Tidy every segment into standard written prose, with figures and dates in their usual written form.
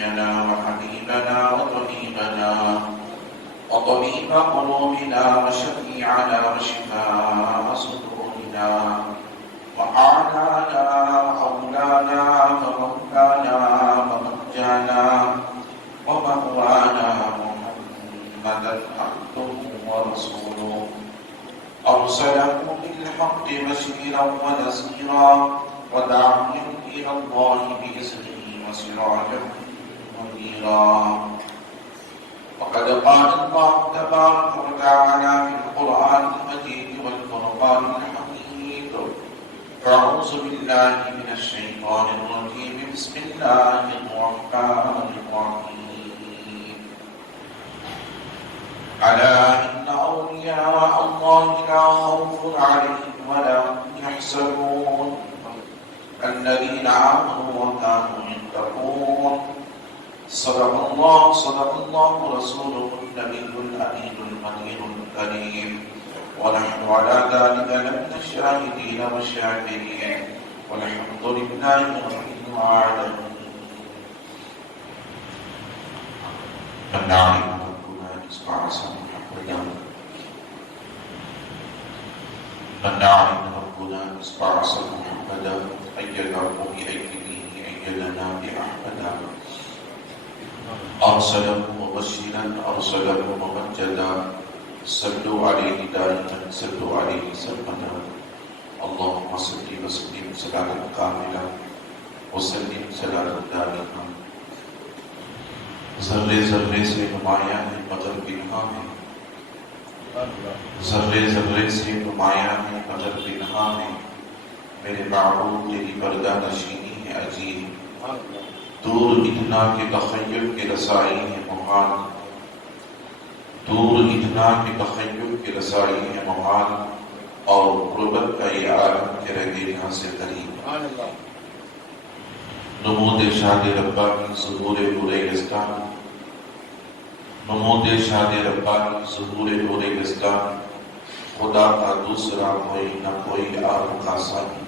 ونبينا وحبيبنا وطبيب قلوبنا وشفيعنا وشفاء صدورنا وأعلانا وأولانا ومولانا ومرجانا ومأوانا محمدا عبده ورسوله أرسله بالحق بشيرا ونذيرا وداعيا إلى الله بإذنه وسراجا منيرا. وقد قال الله تبارك وتعالى في القرآن المجيد والفرقان الحميد: أعوذ بالله من الشيطان الرجيم، بسم الله الرحمن الرحيم. ألا إن أولياء الله لا خوف عليهم ولا هم يحزنون الذين آمنوا وكانوا يتقون. صدق الله رسوله النبي الأمين المنير الكريم، ونحن على ذلك لمن الشاهدين والشاكرين، والحمد لله رب العالمين. النعيم ربنا اسمع محمدا، النعيم ربنا اسمع محمدا، أيده بأيده أيدنا بأحمدا، أرسله مبشرا أرسله ممجدا، صلوا عليه دائما صلوا عليه سرمدا. اللهم صل وسلم صلاة كاملة وسلم صلاة دائمة. ذرے ذرے سے نمایاں ہے مگر بنہا ہے، ذرے ذرے سے نمایاں ہے مگر بنہا ہے. میرے معبود تیری پردہ نشینی ہے عجیب، دور اتنا کہ تخیل کی رسائی ہے محال، دور اتنا کہ تخیل کی رسائی ہے محال، اور غربت کا یہ عالم کے رہے یہاں سے قریب. نمود شاد ربانی ظہور ریگستان، نمود شاد ربانی ظہور ریگستان. خدا کا دوسرا کوئی نہ کوئی آپ کا ثانی،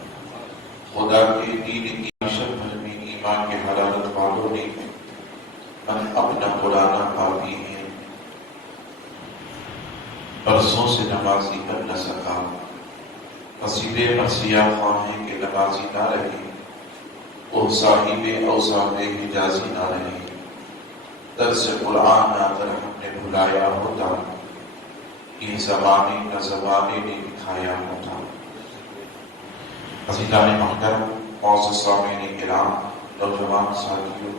خدا کے دین کی شبہ میں ایمان کے حرارت والوں نے من اپنا پرانا پاپی ہے، برسوں سے نمازی کر نہ سکا. قصیدے مرثیہ خواہ ہیں کہ نمازی نہ رہے، وہ صاحب اوصاف حجازی نہ رہے. درس قرآن اگر ہم نے بھلایا ہوتا، یہ زمانے نہ زمانے نے دکھایا ہوتا. عزیزان محترم، معزز سامعین کرام، نوجوان ساتھیوں،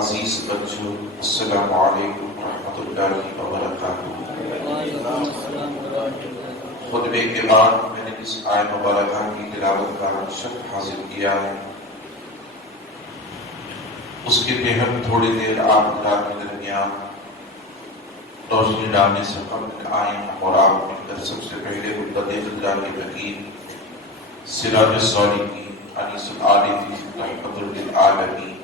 عزیز بچوں، السلام علیکم ورحمۃ اللہ وبرکاتہ. خطبے کے بعد میں نے اس آیت مبارکہ کی تلاوت کا شرط حاصل کیا ہے. اس کے تحت تھوڑی دیر آپ رات کے درمیان روشنی ڈالنے سے قبل آئے اور آپ مل کر سب سے پہلے خطبہ خدا کے حکیم سراج الصالحین انیس العارفین رحمۃ للعالمین،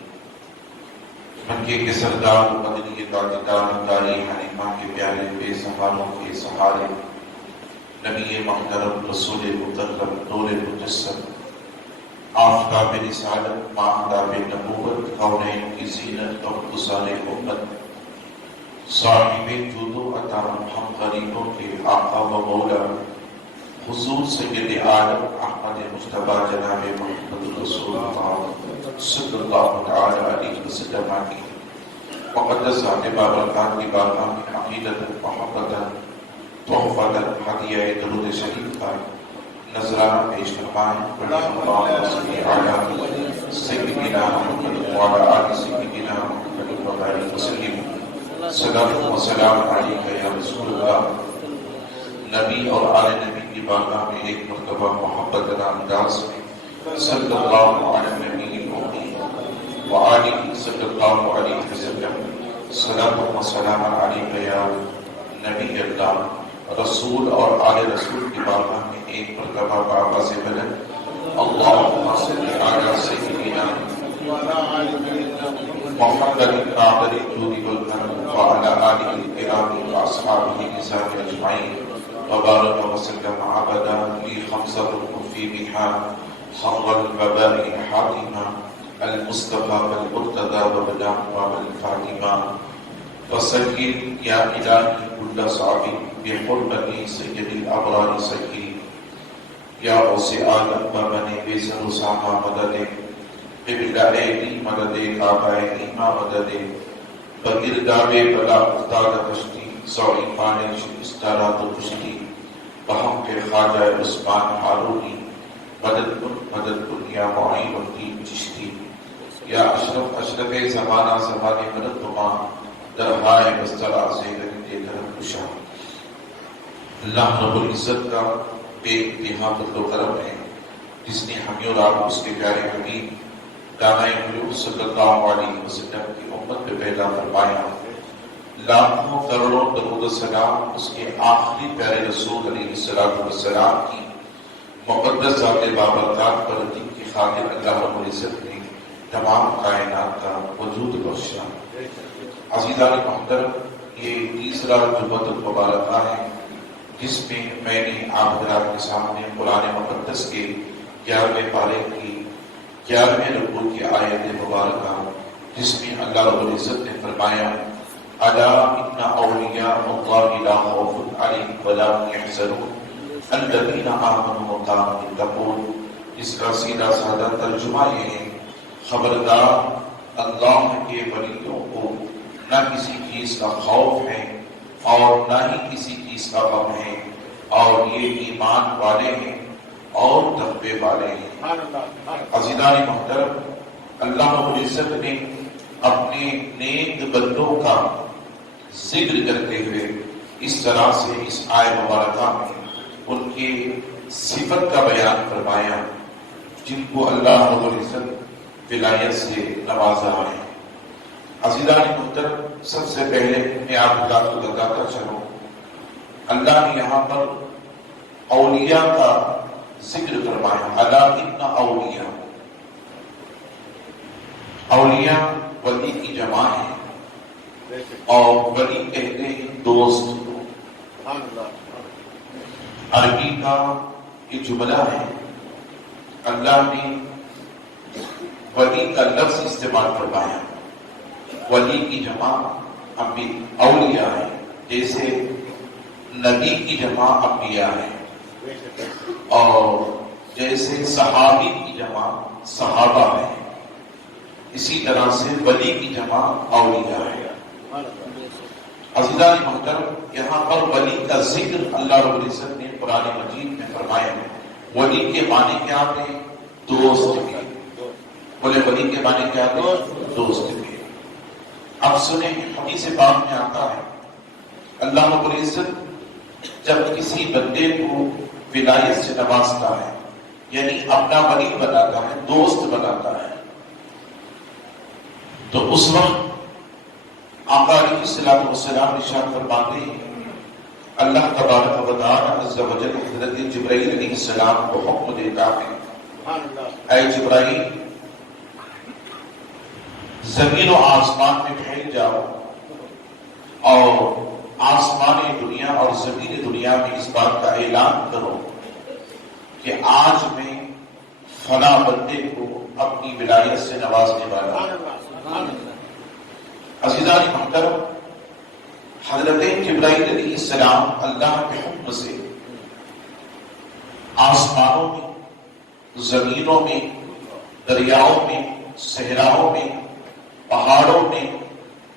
مکے کے سردار مدنی تاجدار داری حنیفہ کے پیارے بے سہاروں کے سہارے، نبی محترم رسول مکرم نور مجسم، آفتاب رسالت ماہتاب نبوت، کونین کی زینت اور گزار امت، صاحب جود و عطا، ہم غریبوں کے آقا و مولا، حضور سید عالم احمد مجتبی جناب محمد رسول اللہ صلی اللہ علیہ وسلم کی مقدس ذات بابرکات کی بارگاہ میں عقیدت محبت تحفۃ ہدیہ درود شریف کا نذرانہ پیش فرمائیں. اللہم صلی علی سیدنا محمد وعلی آل سیدنا محمد وبارک وسلم. صلاۃ و سلام علیک یا رسول اللہ. نبی اور آل نبی کی بارگاہ میں ایک مرتبہ محبت انداز میں صلی اللہ علیہ نبی الامی وآلہ صلی اللہ علیہ وسلم. صلاۃ و سلام علیک یا نبی اللہ. رسول اور آل رسول کی بارگاہ میں ایک مرتبہ بآواز بلند اللہم صلی علی سیدنا محمد العابد الجود والکرم وعلی آلہ الکرام واصحابہ النظام اجمعین وبارک وسلم عبدا لی خمسة في بها خمر الوباء حاتما المصطفى والمرتضى وبلغ والفاطمة وسكن يا إلهي كل صعب بحرمة سيد الأبرار سيد يا غوث آدم ومن بيسر ساما مدد ببلائني مدد آبائني ما مدد بگرداب بلا افتاد کشتی سوئی پانے استارات و کشتی بہم کے خواجہ عثمان ہارونی مدد کن یا معین الدین چشتی یا اشرف زمانہ زمانے مدد نما درہائے بسترا سے رہتے کرم کشا. اللہ رب العزت کا بے انتہا فضل و کرم ہے جس نے ہمیں اور آپ اس کے پیارے حبیب دانائے ملوک صلی اللہ علیہ وسلم کی امت پہ پیدا فرمایا. لاکھوں کروڑوں درود و سلام اس کے آخری پیارے رسول علیہ السلام کی مقدس ذات بابرکات پر جن کی خاطر اللہ رب العزت نے تمام کائنات کا وجود بخشا. عزیزان محترم، یہ تیسرا جمعۃ المبارکہ ہے جس میں میں نے آپ حضرات کے سامنے قرآن مقدس کے 11ویں پارے کی 11ویں رکوع کی آیت مبارکہ جس میں اللہ رب العزت نے فرمایا الا ان اولیاء اللہ لا خوف علیہم ولا هم يحزنون الذین آمنوا وكانوا يتقون. اس کا سیدھا سادہ ترجمہ یہ ہے، خبردار اللہ کے ولیوں کو نہ کسی چیز کا خوف ہے اور نہ ہی کسی چیز کا غم ہے، اور یہ ایمان والے ہیں اور تقوی والے ہیں. عزیزان محترم، اللہ رب العزت نے اپنے نیک بندوں کا ذکر کرتے ہوئے اس طرح سے اس آیت مبارکہ میں ان کی صفت کا بیان فرمایا جن کو اللہ رب العزت ولایت سے نوازا ہے. عزیزان محترم، سب سے پہلے میں آپ کو بتاتا چلوں، اللہ نے یہاں پر اولیاء کا ذکر فرمایا. الا ان اولیاء، اولیاء ولی کی جمع ہے اور ولی کہتے ہیں دوست. عربی کا یہ جملہ ہے، اللہ نے ولی کا لفظ استعمال فرمایا. ولی کی جمع اولیاء ہے، جیسے نبی کی جمع انبیاء ہے، اور جیسے صحابی کی جمع صحابہ ہے، اسی طرح سے ولی کی جمع اولیاء ہے. عزیزان محترم، یہاں پر ولی کا ذکر اللہ رب العزت نے قرآن مجید میں فرمایا ہے. ولی کے معنی کیا تھے؟ دوست کے. بولے ولی کے معنی کیا تھے؟ دوست کے. اب سنیں، حدیث پاک میں آتا ہے اللہ رب العزت جب کسی بندے کو ولایت سے نوازتا ہے، یعنی اپنا ولی بناتا ہے، دوست بناتا ہے، تو اس وقت آقا علیہ الصلوۃ والسلام ارشاد فرماتے ہیں اللہ تبارک و تعالی عز و جل حضرت جبرائیل علیہ السلام کو حکم دیتا ہے، اے جبرائیل زمین و آسمان میں پھیل جاؤ اور آسمان دنیا اور زمین دنیا میں اس بات کا اعلان کرو کہ آج میں فلاں بندے کو اپنی ولایت سے نوازنے والا ہوں. عزیزان محترم، حضرت جبرائیل علیہ السلام اللہ کے حکم سے آسمانوں میں، زمینوں میں، دریاؤں میں، صحراؤں میں، پہاڑوں میں،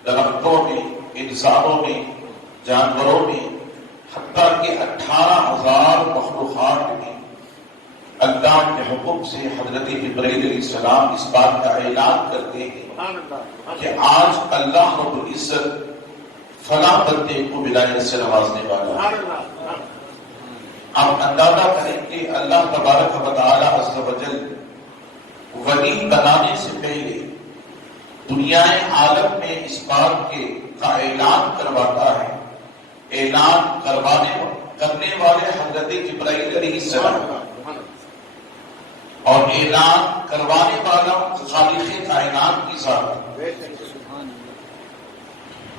درختوں میں، انسانوں میں، جانوروں میں، حتیٰ کہ 18,000 مخلوقات میں اللہ کے حکم سے حضرت جبرائیل علیہ السلام اس بات کا اعلان کرتے ہیں کہ آج اللہ رب العزت فلاں بندے کو ولایت سے نوازنے والا ہے. آپ اندازہ کریں کہ اللہ تبارک و تعالی عز و جل ولی بنانے سے پہلے دنیا عالم میں اس بات کا اعلان کرواتا ہے. اعلان کرنے والے حضرت جبرائیل علیہ السلام اور اعلان کروانے والا خالق کائنات کی ذات.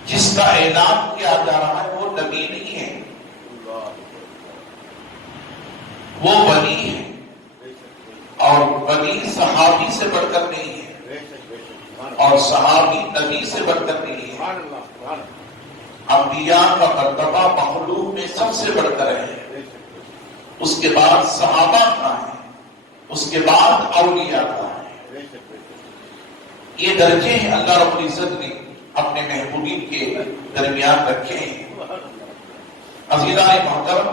جس کا اعلان کیا جا رہا ہے وہ نبی نہیں ہے، وہ ولی ہے، اور ولی صحابی سے بڑھ کر نہیں ہے. اور صحابی نبی سے بڑھ کر نہیں ہے. انبیاء کا مرتبہ مخلوق میں سب سے بڑھ کر ہے. اس کے بعد صحابہ کا ہے, اس کے بعد اولیاء کا ہے. یہ درجے اللہ رب العزت نے اپنے محبوبین کے درمیان رکھے ہیں. عزیزان محترم,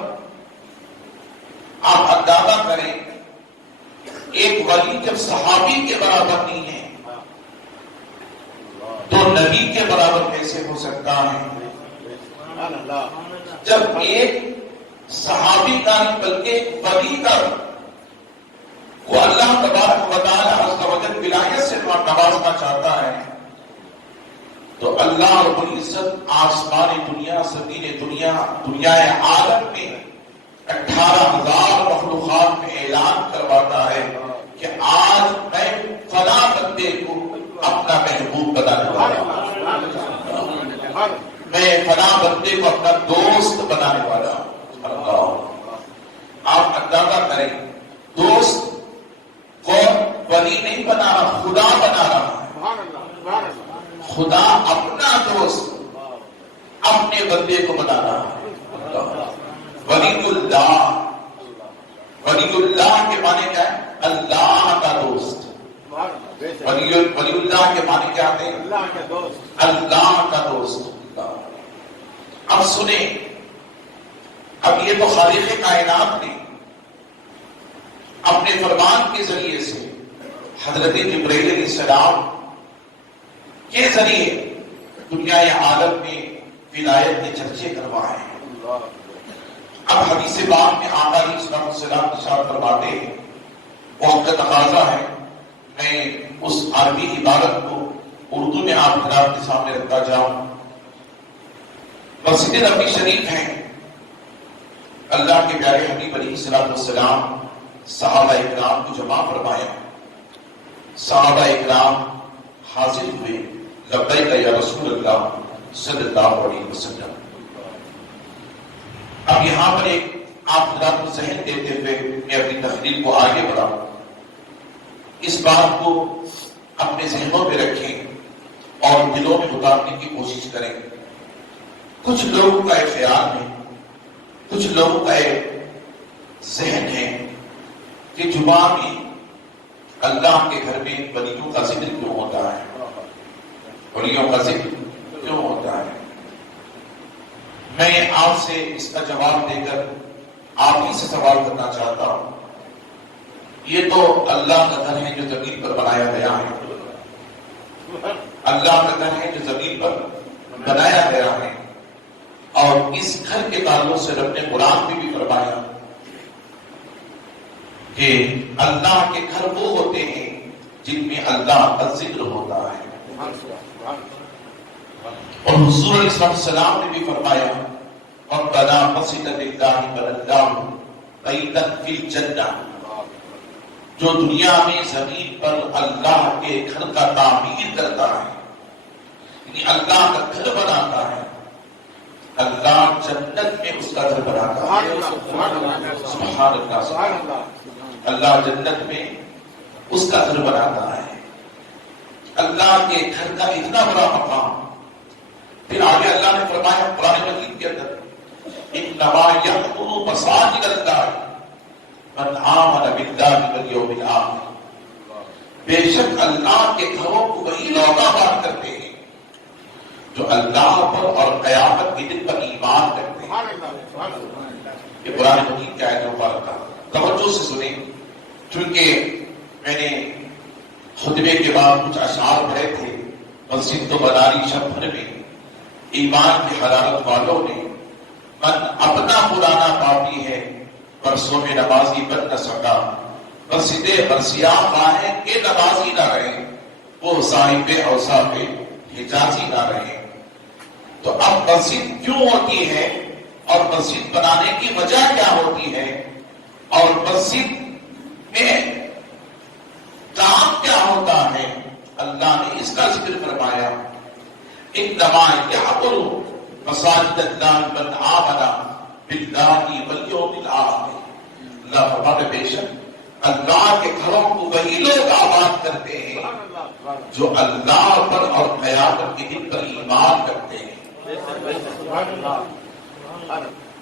آپ اندازہ کریں ایک ولی جب صحابی کے برابر نہیں ہے تو نبی کے برابر کیسے ہو سکتا ہے؟ جب ایک صحابی کا نہیں بلکہ ایک ولی کا وہ اللہ تبارک و تعالی عز و جل ولایت سے نوازنا چاہتا ہے تو اللہ رب العزت آسمان دنیا, زمین دنیا, دنیا عالم میں 18,000 مخلوقات میں اعلان کرواتا ہے کہ آج میں فلاں بندے کو اپنا محبوب بنانے والا ہوں, میں فلاں بندے کو اپنا دوست بنانے والا ہوں. اللہ, آپ اندازہ کریں, دوست کو ولی نہیں بنا رہا, خدا بنا رہا ہے. خدا اپنا دوست اپنے بندے کو بنا رہا ہے. ولی اللہ, ولی اللہ کے معنی کیا ہے؟ اللہ کا دوست. ولی اللہ کے معنی کیا ہے؟ اللہ کا دوست. اب سنیں, اب یہ تو خالق کائنات نے اپنے فرمان کے ذریعے سے حضرت جبرائیل علیہ السلام کے ذریعے دنیا عالم میں ولایت کے چرچے کروائے ہیں. اب حدیث پاک میں آقا علیہ السلام ارشاد فرماتے ہیں, وقت کا تقاضا ہے میں اس عربی عبارت کو اردو میں آپ حضرات کے سامنے رکھتا جاؤں. مسجد نبوی شریف ہے, اللہ کے پیارے حبیب علیہ السلام صحابہ اکرام کو جمع فرمایا. صحابہ اکرام حاضر ہوئے, لبیک یا رسول اللہ صلی اللہ علیہ وسلم. اب یہاں پر ایک آپ حضرات کو ذہن دیتے ہوئے میں اپنی تقریر کو آگے بڑھاؤں. اس بات کو اپنے ذہنوں پہ رکھیں اور دلوں میں اتارنے کی کوشش کریں. کچھ لوگوں کا ایک خیال ہے, کچھ لوگوں کا ایک ذہن ہے کہ جمعہ میں اللہ کے گھر میں ولیوں کا ذکر کیوں ہوتا ہے, ولیوں کا ذکر کیوں ہوتا ہے. میں آپ سے اس کا جواب دے کر آپ ہی سے سوال کرنا چاہتا ہوں. یہ تو اللہ کا گھر ہے جو زمین پر بنایا گیا ہے, اللہ کا گھر ہے جو زمین پر بنایا گیا ہے, اور اس گھر کے تعلق سے رب نے قرآن میں بھی فرمایا کہ اللہ کے گھر وہ ہوتے ہیں جن میں اللہ کا ذکر ہوتا ہے. اور حضور علیہ السلام نے بھی فرمایا ربنا مسجد للہ بلدام بیتا فی الجنہ, جو دنیا میں زمین پر اللہ کے گھر کا تعمیر کرتا ہے, یعنی اللہ کا گھر بناتا ہے, اللہ جنت میں اس کا گھر بناتا ہے. سبحان اللہ, اللہ جنت میں اس کا گھر بناتا ہے. اللہ کے گھر کا اتنا بڑا مقام. پھر آگے اللہ نے فرمایا قرآن مجید کے اندر انما یأمر مساجد اللہ من آمن باللہ والیوم الآخر, بے شک اللہ کے گھروں کو وہی لوگ آباد کرتے ہیں جو اللہ پر اور قیامت کے دن پر ایمان رکھتے ہیں. یہ قرآن مجید کی آیت مبارکہ توجہ سے سنیں, چونکہ میں نے خطبے کے بعد کچھ اشعار پڑھے تھے. مسجد تو بنا لی شب بھر میں ایمان کی حرارت والوں نے, من اپنا پرانا پاپی ہے برسوں میں نمازی بن نہ سکا, مسجد مرثیہ خواہیں کہ نمازی نہ رہے, وہ صاحب اوصاف حجازی نہ رہے. تو اب مسجد کیوں ہوتی ہے اور مسجد بنانے کی وجہ کیا ہوتی ہے, اور مسجد میں کام کیا ہوتا ہے, اللہ نے اس کا ذکر فرمایا. انما یعمر مساجد اللہ من آمن باللہ والیوم الآخر. اللہ فرماتا ہے بے شک اللہ کے گھروں کو وہی لوگ آباد کرتے ہیں جو اللہ پر اور قیامت کے دن پر ایمان کرتے ہیں.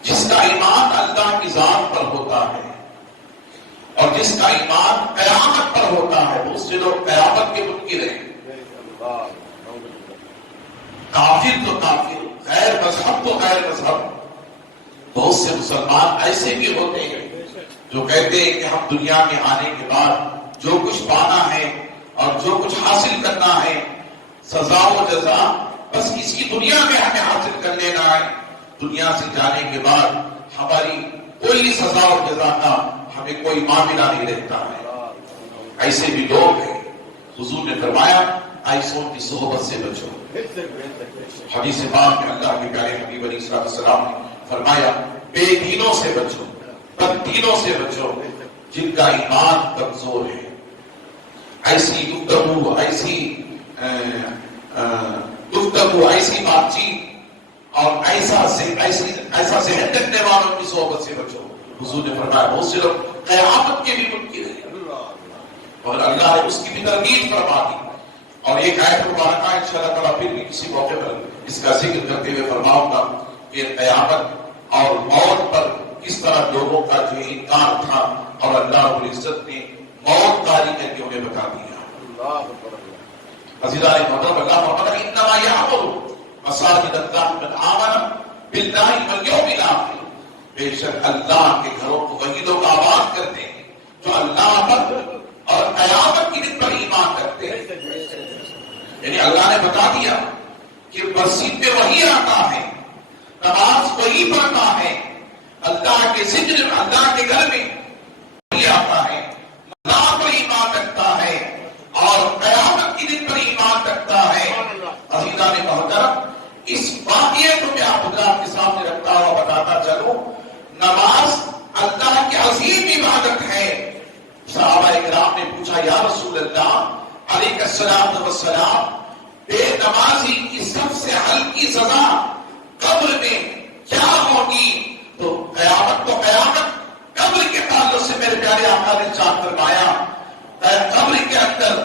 جس کا ایمان اللہ کی ذات پر ہوتا ہے اور جس کا ایمان قیامت پر ہوتا ہے اس سے لوگ قیامت کے منکر ہیں. کافر تو کافر، غیر مذہب تو غیر مذہب. بہت سے مسلمان ایسے بھی ہوتے ہیں جو کہتے ہیں کہ ہم دنیا میں آنے کے بعد جو کچھ پانا ہے اور جو کچھ حاصل کرنا ہے، سزا و جزا بس اسی دنیا میں ہمیں حاصل کر لینا ہے. دنیا سے جانے کے بعد ہماری کوئی سزا و جزا کا ہمیں کوئی معاملہ نہیں رہتا ہے. ایسے بھی لوگ ہیں. حضور نے فرمایا ایسوں کی صحبت سے بچو. حدیث پاک میں اللہ کے پیارے حبیب علیہ الصلوۃ والسلام نے فرمایا بے دینوں سے بچو، بد دینوں سے بچو جن کا ایمان کمزور ہے. ایسی گفتگو، ایسی بات چیت اور ایسا ذہن رکھنے والوں کی صحبت سے بچو. حضور نے فرمایا بہت سے لوگ قیامت کے بھی منکر ہیں اور اللہ نے اس کی بھی ترغیب فرما دی. اور ایک آیت مبارکہ انشاءاللہ تعالیٰ پھر بھی کسی موقع پر اس کا ذکر کرتے ہوئے فرماؤں گا کہ قیامت اور موت پر کس طرح لوگوں کا جو انکار تھا اور اللہ رب العزت نے موت طاری کر کے انہیں بتا دیا. عزیزان محترم، اللہ فرماتا ہے انما یعمر مساجد اللہ من آمن باللہ والیوم الآخر. بے شک اللہ کے گھروں کو وہی لوگ آباد کرتے ہیں جو اللہ پر اور قیامت کی دن پر ایمان کرتے ہیں. یعنی اللہ نے بتا دیا کہ مسجد میں وہی آتا ہے، نماز وہی پڑھتا ہے، اللہ کے ذکر اللہ کے گھر میں وہی آتا ہے، اللہ پر ایمان رکھتا ہے اور قیامت کی دن پر ایمان رکھتا ہے. عزیزان محترم، اس واقعے کو میں آپ حضرات کے سامنے رکھتا ہوا بتاتا چلوں. نماز اللہ کی عظیم عبادت ہے. صحابہ کرام نے پوچھا یا رسول اللہ علیہ الصلوۃ والسلام، بے نمازی کی سب سے ہلکی سزا قبر میں کیا ہوگی؟ تو قیامت قبر کے تعلق سے میرے پیارے آقا نے ارشاد فرمایا قبر کے اندر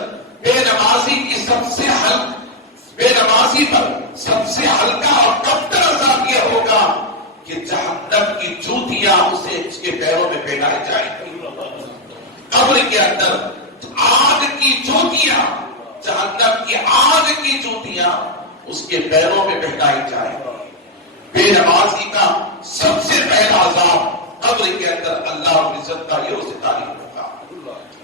بے نمازی پر سب سے ہلکا اور کمتر عذاب یہ ہوگا کہ جہنم کی جوتیاں اس کے پیروں میں پہنائی جائیں گی. قبر کے اندر آگ کی جوتیاں، جہنم کی آگ کی جوتیاں اس کے پیروں میں پہنائی جائیں گی. بے نمازی کا سب سے پہلا عذاب قبر کے اندر اللہ رب العزت کا یہ اسے تعلیم ہوگا.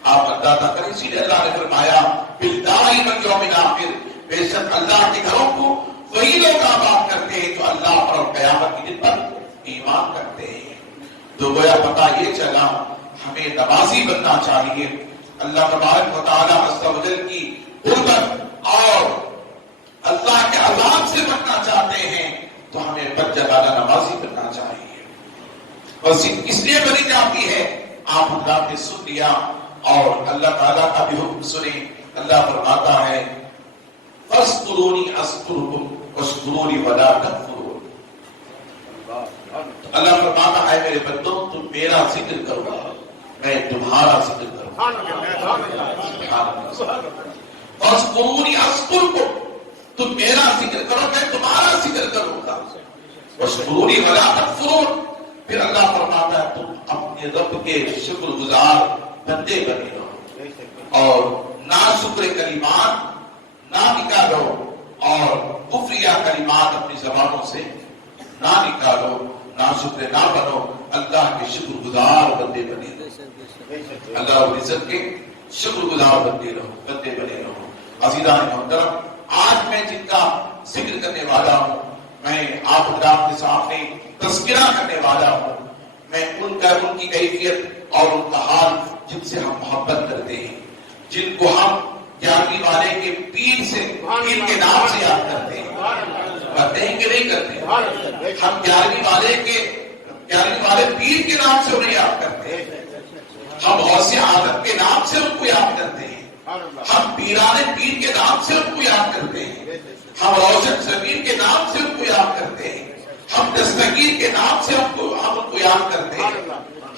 آپ اندازہ کریں، اسی لیے اللہ نے فرمایا باللہ والیوم الآخر. بے شک اللہ کے گھروں کو وہی لوگ آباد کرتے ہیں جو اللہ پر اور قیامت کے دن پر ایمان کرتے ہیں. تو گویا پتہ یہ چلا ہمیں نمازی بننا چاہیے. اللہ تبارک و تعالی عز و جل کی قربت اور اللہ کے عذاب سے بچنا چاہتے ہیں تو ہمیں بد جگہ نمازی بننا چاہیے. بس اس لیے بنی جاتی ہے، آپ حضرات نے سن لیا اور اللہ تعالیٰ کا بھی حکم سنیں. اللہ فرماتا ہے فاذکرونی اذکرکم واشکرونی ولا تکفرون. اللہ فرماتا ہے میرے بندوں تم میرا ذکر کرو، میں تمہارا ذکر کروں. فاذکرونی اذکرکم، تم میرا ذکر کرو میں تمہارا ذکر کروں گا. واشکرونی ولا تکفرون، پھر اللہ فرماتا ہے تم اپنے رب کے شکر گزار بندے بنے رہو اور ناشکر کلمات نہ نکالو اور کفریہ کلمات اپنی زبانوں سے نہ نکالو، ناشکر نہ بنو، اللہ کے شکر گزار بندے بنے رہو، اللہ رب العزت کے شکر گزار بندے بنے رہو. عزیزان محترم، آج میں جن کا ذکر کرنے والا ہوں، میں آپ حضرات کے سامنے تذکرہ کرنے والا ہوں، میں ان کی کیفیت اور ان کا حال جن سے ہم محبت کرتے ہیں، جن کو ہم گیارہویں والے کے پیر کے نام سے یاد کرتے ہیں. کرتے ہیں کہ نہیں کرتے؟ ہم گیارہویں والے پیر کے نام سے انہیں یاد کرتے ہیں. ہم غوث اعظم کے نام سے ان کو یاد کرتے ہیں. ہم پیران پیر کے نام سے ان کو یاد کرتے ہیں. ہم روشن ضمیر کے نام سے ان کو یاد کرتے ہیں. ہم دستگیر کے نام سے ہم ان کو یاد کرتے ہیں.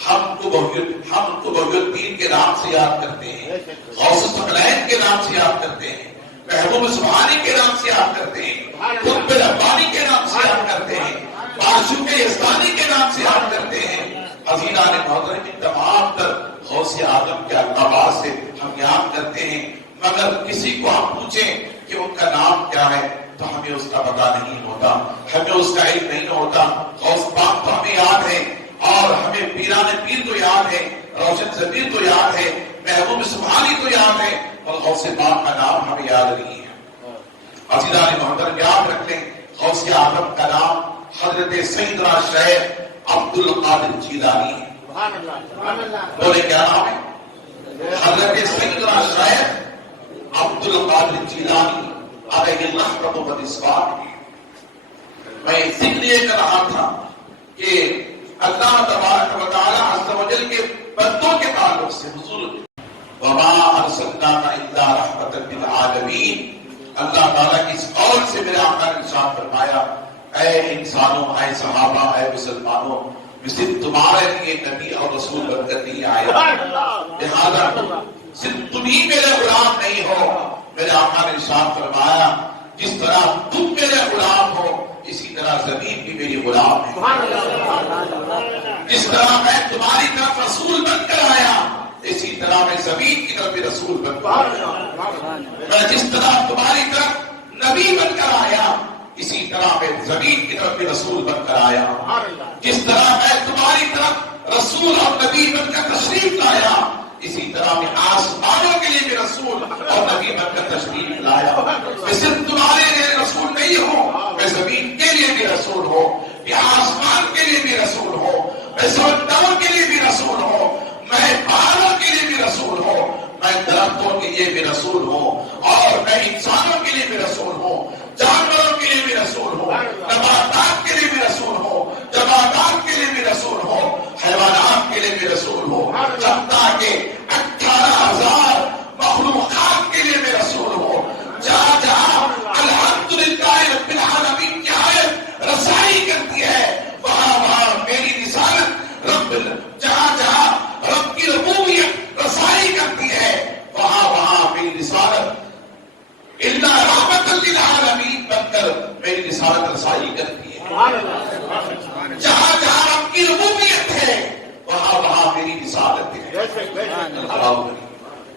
ہم وحی الدین کے نام سے یاد کرتے ہیں، غوث الثقلین کے نام سے یاد کرتے ہیں، محبوب سبحانی کے نام سے یاد کرتے ہیں، قطب ربانی کے نام سے یاد کرتے ہیں، معشوق یزدانی کے نام سے یاد کرتے ہیں۔ حضرات محترم، ان تمام تر غوث اعظم کے القابات سے ہم یاد کرتے ہیں، مگر کسی کو ہم پوچھیں کہ ان کا نام کیا ہے تو ہمیں اس کا پتہ نہیں ہوتا، ہمیں اس کا علم نہیں ہوتا۔ غوث پاک تو ہمیں یاد ہے، اور ہمیں پیران پیر تو یاد ہے، روشن ضمیر تو یاد ہے، محبوب سبحانی تو یاد ہے، اور غوث پاک کا نام ہمیں یاد نہیں ہے۔ عزیزان محترم، یاد رکھ لیں، غوث اعظم کا نام حضرت سیدنا شیخ عبد القادر جیلانی ہے۔ بولے کیا نام ہے؟ حضرت سیدنا شیخ عبد القادر جیلانی علیہ رحمۃ و اسفار۔ میں ذکر یہ کر رہا تھا کہ اللہ تبارک و تعالی عز و جل کے بندوں کے تعلق سے حضور وما ارسلناک الا رحمۃ للعالمین، اللہ تعالیٰ کی اس قول سے میرے آقا نے ارشاد فرمایا، اے انسانوں، اے صحابہ، اے مسلمانوں، میں صرف تمہارے لیے نبی اور رسول بن کر نہیں آیا، لہذا صرف تم ہی میرے غلام نہیں ہو۔ میرے آقا نے ارشاد فرمایا، جس طرح تم میرے غلام ہو اسی طرح زمین بھی میری غلام ہے، جس طرح میں تمہاری طرف رسول بن کر آیا اسی طرح میں زمین کی طرف بھی رسول بن کر آیا، میں جس طرح تمہاری طرف نبی بن کر آیا اسی طرح میں زمین کی طرف بھی رسول بن کر آیا، جس طرح میں تمہاری طرف رسول اور نبی بن کر تشریف لایا اسی طرح میں آسمانوں کے لیے بھی رسول اور نبی بن کر تشریف لایا۔ میں صرف تمہارے لیے رسول نہیں ہوں، میں زمین کے لیے بھی رسول ہوں، میں آسمان کے لیے بھی رسول ہوں، میں سمندروں کے لیے بھی رسول ہوں، میں پہاڑوں کے لیے بھی رسول ہوں، میں درختوں کے لیے بھی رسول ہوں، اور میں انسانوں کے لیے بھی رسول ہوں، جانوروں کے لیے بھی رسول ہوں، نباتات کے لیے بھی رسول ہوں، جمادات کے لیے بھی رسول ہوں، حیوانات کے لیے بھی رسول ہوں، حتیٰ کہ 18,000 مخلوقات کے لیے بھی رسول ہوں۔ جہاں جہاں الحمدللہ رب العالمین کی آیت رسائی کرتی ہے وہاں وہاں میری رسالت جہاں جہاں رب کی ربوبیت رسائی کرتی ہے وہاں وہاں میری رسالت اللہ رحمت للعالمین بن کر میری رسالت رسائی کرتی ہے۔ جہاں جہاں رب کی ربوبیت ہے وہاں وہاں میری رسالت ہے۔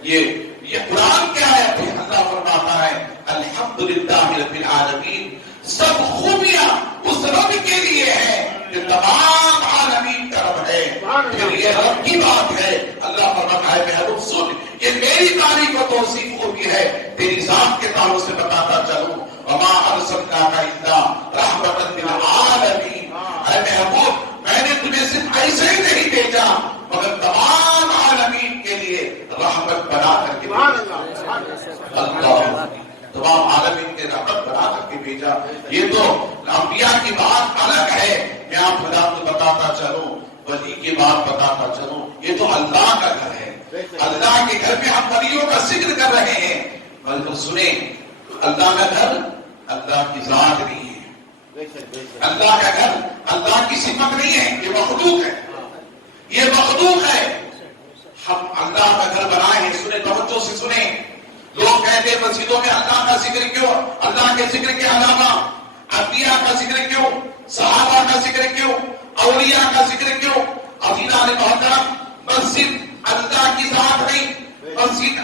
یہ قرآن کی آیت ہے، اللہ فرماتا ہے الحمدللہ رب العالمین، سب خوبیاں اس رب کے لیے ہیں جو تمام عالمین کا رب ہے۔ پھر یہ رب کی بات ہے، اللہ فرماتا ہے محبوب سن، یہ میری تعریف و توصیف خوبی ہے، تیری ذات کے تعلق سے بتاتا چلوں، وما ارسلناک الا رحمۃ للعالمین، اے محبوب میں نے تمہیں صرف ایسے ہی نہیں بھیجا مگر تمام عالمین کے لیے رحمت بنا کر کے اللہ تمام عالمین کے رحمت بنا کر کے بھیجا۔ یہ تو انبیاء کی بات الگ ہے، میں آپ کو بتاتا چلوں، ولی کی بات بتاتا چلوں، یہ تو اللہ کا گھر ہے، اللہ کے گھر میں ہم ولیوں کا ذکر کر رہے ہیں، بلکہ سنیں اللہ کا گھر اللہ کی ذات نہیں ہے، اللہ کا گھر اللہ کی صفت نہیں ہے، یہ مخلوق ہے، یہ مخلوق ہے۔ ہم اللہ کا گھر بنائے ہیں، سنیں توجہ سے سنیں۔ لوگ کہتے ہیں مسجدوں میں اللہ کا ذکر کیوں، اللہ کے ذکر کے علاوہ انبیاء کا ذکر کیوں، صحابہ کا ذکر کیوں، اولیاء کا ذکر کیوں؟ عزیزان محترم، مسجد اللہ کی ذات نہیں، مسجد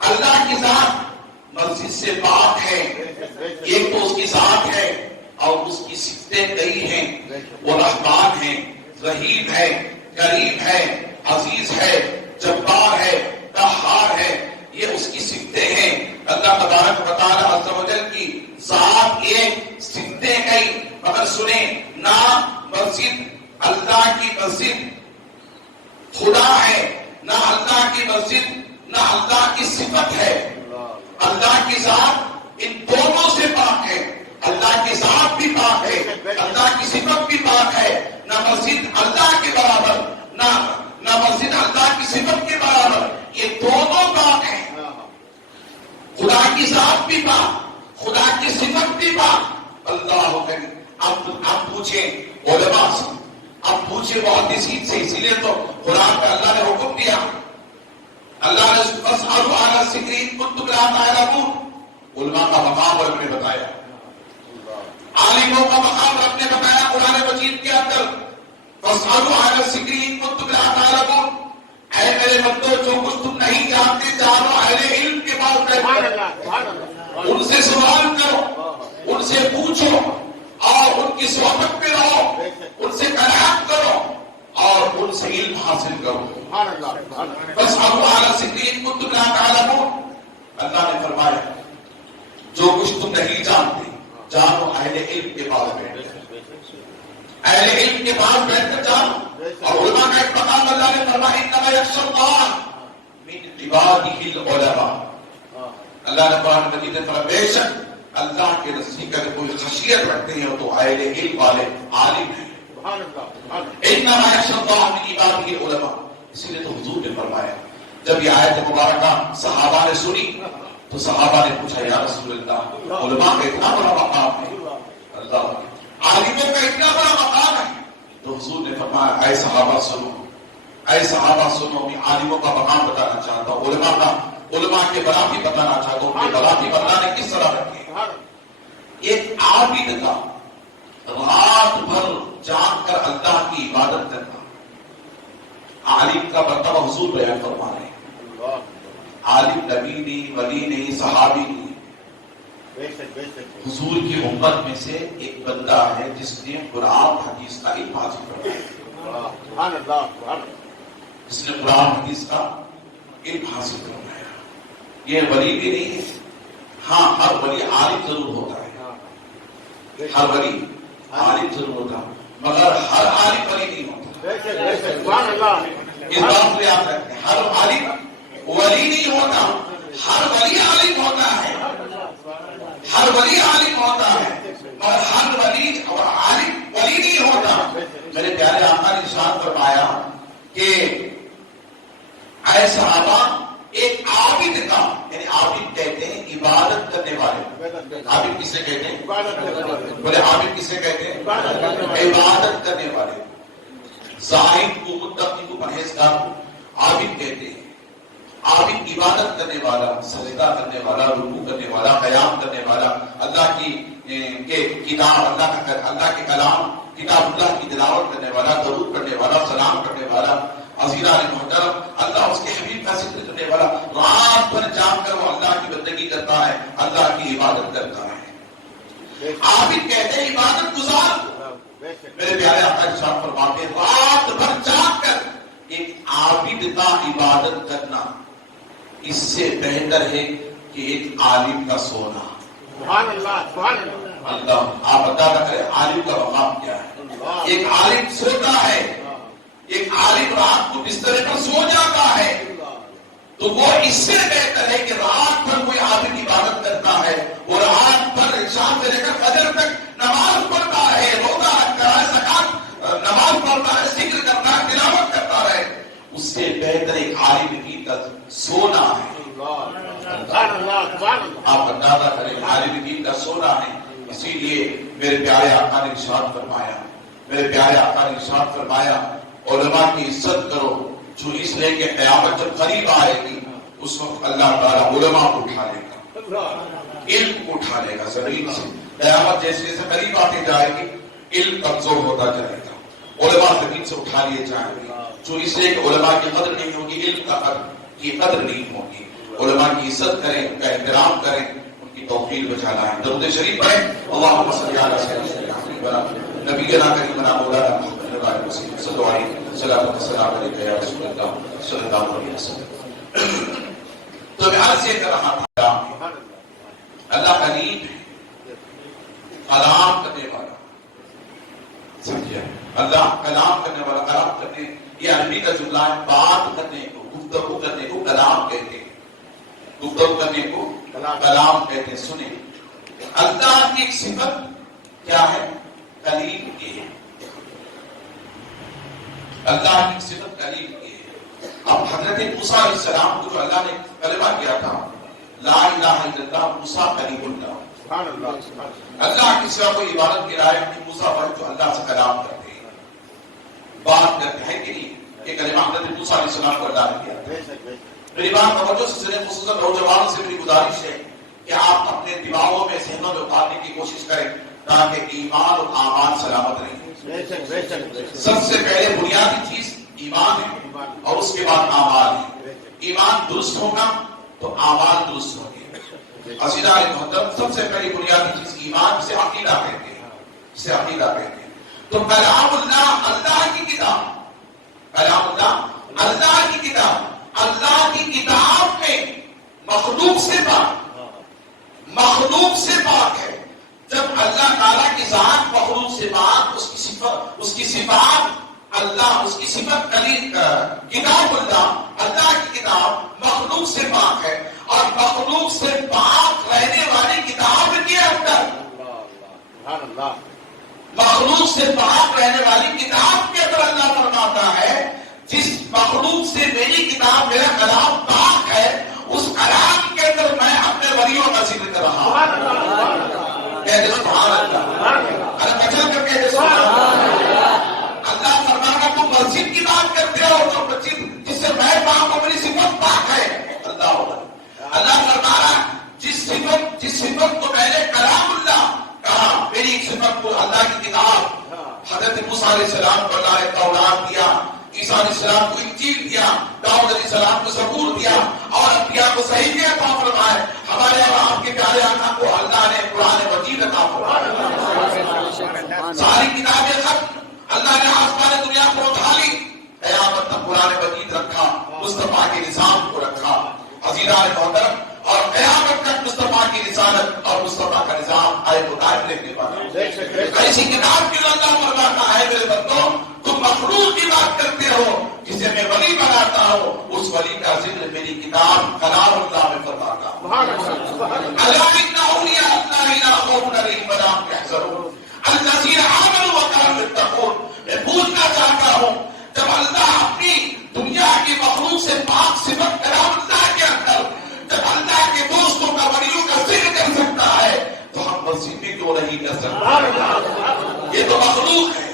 اللہ کی ذات مسجد سے پاک ہے، ایک تو اس کی ذات ہے اور اس کی صفتیں کئی ہیں، وہ رحمان ہے، رحیم ہے، کریم ہے، عزیز ہے، جبار ہے، قہار ہے، یہ اس کی صفتیں ہیں۔ اللہ تبارک و تعالی عز و جل کی ذات ایک، صفتیں کئی، مگر سنیں نہ مسجد اللہ کی مسجد خدا ہے، نہ اللہ کی مسجد نہ اللہ کی صفت ہے، اللہ کی ذات ان دونوں سے پاک ہے، اللہ کی ذات بھی پاک ہے، اللہ کی صفت بھی پاک ہے، نہ مسجد اللہ کے برابر نہ مسجد اللہ کی صفت کے برابر، یہ دونوں پاک ہیں۔ خدا کی ذات بھی پاک، خدا کی صفت بھی پاک، اللہ کریم۔ اب پوچھیں علماء سے، اب پوچھے محدثین سے، اسی لیے تو قرآن میں اللہ نے حکم دیا، اللہ نے فاسألوا اہل الذکر ان کنتم لا تعلمون، علماء کا مقام رب نے بتایا، عالموں کا مقام رب نے بتایا قرآن مجید کے اندر، فاسألوا اہل الذکر ان کنتم لا تعلمون، اے میرے بندو جو کچھ تم نہیں جانتے جانو اہل علم کے پاس بیٹھو، ان سے سوال کرو، ان سے پوچھو اور ان کی صحبت میں رہو، ان سے کلام کرو اور ان سے علم حاصل کرو۔ بس اب اعلیٰ ذکر کو تم لا تعلمون، اللہ نے فرمایا جو کچھ تم نہیں جانتے جانو اہل علم کے پاس بیٹھو، اہل علم کے پاس بیٹھ کر جانو۔ اور علماء کا ایک مقام اللہ نے فرمایا انما یخشی اللہ من عبادہ العلماء، اللہ نے قرآن مجید میں فرمایا بے شک اللہ کے نزدیک اگر کوئی خشیت رکھتے ہیں تو اہل علم والے عالم ہیں، انما یخشی اللہ من عبادہ العلماء۔ اسی لیے تو حضور نے فرمایا جب یہ آیت مبارکہ صحابہ نے سنی تو صحابہ نے پوچھا یا رسول اللہ علماء کا اتنا بڑا مقام ہے، اللہ عالموں کا اتنا بڑا مقام ہے، تو حضور نے فرمایا اے صحابہ سنو، اے صحابہ سنو، میں عالموں کا مقام بتانا چاہتا ہوں، علماء کے برابری بتانا چاہتا ہوں کہ برابری اللہ نے کس طرح رکھی ہے۔ ایک عابد کا رات بھر جاگ کر اللہ کی عبادت کرنا، عالم کا مرتبہ حضور بیان فرما رہے ہیں، عالم نبی نہیں، ولی نہیں، صحابی نہیں، حضور کی امت میں سے ایک بندہ ہے جس نے قرآن حدیث کا علم حاصل کروایا، جس نے قرآن حدیث کا علم حاصل کروایا، یہ ولی بھی نہیں ہے۔ ہاں ہر ولی عالم ضرور ہوتا ہے، ہر ولی عالم ضرور ہوتا ہے، مگر ہر عالم ولی نہیں ہوتا، اس بات کو یاد رکھیں، ہر عالم ولی نہیں ہوتا، ہر ولی عالم ہوتا ہے، ہر ولی عالم ہوتا ہے اور ہر ولی اور عالم ولی نہیں ہوتا۔ میرے پیارے آقا نے ارشاد فرمایا کہ اے صحابہ ایک عابد کا، یعنی عابد کہتے ہیں عبادت کرنے والے، عابد کسے کہتے ہیں؟ بولے عابد کسے کہتے ہیں؟ عبادت کرنے والے، زاہد کو، متقی کو، پرہیزگار کو عابد کہتے ہیں۔ عابد عبادت کرنے والا، سجدہ کرنے والا، رکوع کرنے والا، قیام کرنے والا، اللہ کی کتاب، اللہ کے کلام کتاب اللہ کی تلاوت کرنے والا، درود پڑھنے والا، سلام کرنے والا، عزیزان محترم اللہ اس کے حبیب کا ذکر کرنے والا، رات بھر جاگ کر وہ اللہ کی بندگی کرتا ہے، اللہ کی عبادت کرتا ہے۔ عابد کہتے ہیں عبادت گزار، میرے پیارے آقا ارشاد فرماتے ہیں رات بھر جاگ کر ایک عابد کا عبادت کرنا اس سے بہتر ہے کہ ایک عالم کا سونا۔ سبحان اللہ، سبحان اللہ، اللہ آپ ادا کریں عالم کا مقام کیا ہے۔ ایک عالم سوتا ہے، ایک عالم رات کو بستر پر سو جاتا ہے، تو وہ اس سے بہتر ہے کہ رات بھر کوئی عابد عبادت کرتا ہے اور رات بھر شام سے لے کر فجر تک نماز پڑھتا ہے، روزہ رکھتا ہے، زکات نماز پڑھتا ہے، ذکر کرتا ہے، تلاوت کرتا ہے، اس سے بہتر ایک عالم کی سونا ہے۔ آپ اندازہ کریں عالم دین کا سونا ہے۔ اسی لیے میرے پیارے آقا نے ارشاد فرمایا، میرے پیارے آقا نے ارشاد فرمایا علماء کی عزت کرو، جو اس لیے کہ قیامت جب قریب آئے گی اس وقت اللہ تعالیٰ علماء کو اٹھا لے گا، علم کو اٹھا لے گا زمین سے۔ قیامت جیسے جیسے قریب آتی جائے گی علم کمزور ہوتا جائے گا، علماء زمین سے اٹھا لیے جائیں گے، جو اس لیے کہ علماء کی قدر نہیں ہوگی، علم کی قدر نہیں ہوگی۔ علماء کی عزت کریں، ان کا احترام کریں، ان کی توقیر بچا لائیں۔ درود شریف پڑھیں، اللہم صلی علی سیدنا محمد نبینا کریمنا مولانا محمد وعلی وسلم صلی اللہ علیہ صلاۃ والسلام علیک یا رسول اللہ صلی اللہ علیہ وسلم۔ تو میں عرض یہ کر رہا تھا اللہ کریم ہے، کلام کرنے والا، سمجھے اللہ کلام کرنے والا، کلام کرنے یہ عربی کا جملہ ہے، بات کرنے کو، گفتگو کرنے کو کلام کہتے ہیں، گفتگو کرنے کو کلام کہتے ہیں۔ سنیں اللہ کی ایک صفت کیا ہے؟ کلیم کی ہے، اللہ کی ایک صفت کلیم کی ہے۔ اب حضرت موسیٰ علیہ السلام کو جو اللہ نے کلمہ کیا تھا لا الہ الا اللہ موسیٰ کلیم اللہ، اللہ کی سوا کوئی عبادت کی رائے نہیں، موسیٰ جو اللہ سے کلام کرتے ہیں۔ بات کرتے ہیں کہ نہیں کہ کلمہ حضرت موسیٰ علیہ السلام کو اللہ نے کیا. میری بات توجہ سے سنیں, خصوصاً نوجوانوں سے میری گزارش ہے کہ آپ اپنے دماغوں میں ذہنوں میں اتارنے کی کوشش کریں تاکہ ایمان اور اعمال سلامت رہیں. سب سے پہلے بنیادی چیز ایمان ہے اور اس کے بعد اعمال ہے. ایمان درست ہوگا تو اعمال درست ہوں گے. عزیزان محترم, سب سے پہلی بنیادی چیز ایمان, جسے عقیدہ کہتے ہیں, جسے عقیدہ کہتے ہیں. تو کلام اللہ اللہ کی کتاب, کلام اللہ اللہ کی کتاب, اللہ کی کتاب میں مخلوق سے پاک, مخلوق سے پاک ہے. جب اللہ تعالیٰ کی ذات مخلوق سے پاک, اس کی صفات اللہ, اس کی صفت کتاب اللہ کی کتاب مخلوق سے پاک ہے, اور مخلوق سے پاک رہنے والی کتاب کے اندر, مخلوق سے پاک رہنے والی کتاب کے اندر اللہ فرماتا ہے جس مخلوق سے میری کتاب, میرا کلام پاک ہے, اس کلام کے اندر میں اپنے ولیوں کا ذکر کر رہا ہوں. کہتے سبحان اللہ, ارے بچن کر کہتے سبحان اللہ. اللہ فرماتا تم مسجد کی بات کرتے ہو, جو مسجد جس سے میں پاک ہوں, میری صفت پاک ہے. اللہ فرماتا جس صفت کو میں نے کلام اللہ کہا, میری صفت کو اللہ کی کتاب, حضرت موسیٰ علیہ السلام کو اللہ نے تورات دیا, عیسیٰ علیہ السلام کو انجیل دیا, داؤد علیہ السلام کو زبور دیا, اور انبیاء کو صحیفے عطا فرمائے. ہمارے اور آپ کے پیارے آقا کو اللہ نے قرآن مجید عطا فرمایا. ساری کتابیں ختم, اللہ نے آسمان دنیا کو اٹھا لی, قیامت تک قرآن مجید رکھا, مصطفیٰ کے نظام کو رکھا. عزیزان محترم, اور قیامت تک مصطفیٰ کی رسالت اور مصطفیٰ کا نظام آئے مطابق رکھنے والا. ایسی کتاب کے اللہ فرماتا ہے میرے بندوں, تم مخلوق کی بات کرتے ہو, جسے میں ولی بناتا ہوں, اس ولی کا ذکر میری کتاب کلام اللہ میں فرماتا ہوں. اللہ ان اولیاء اللہ لا خوف علیہم ولا هم يحزنون الذین آمنوا وكانوا يتقون. میں پوچھنا چاہتا ہوں, جب اللہ اپنی دنیا کی مخلوق سے پاک صفت کلام اللہ کے اندر, جب اللہ کے دوستوں کا ولیوں کا ذکر کر سکتا ہے, تو ہم مسجد میں کیوں نہیں کر سکتے؟ یہ تو مخلوق ہے,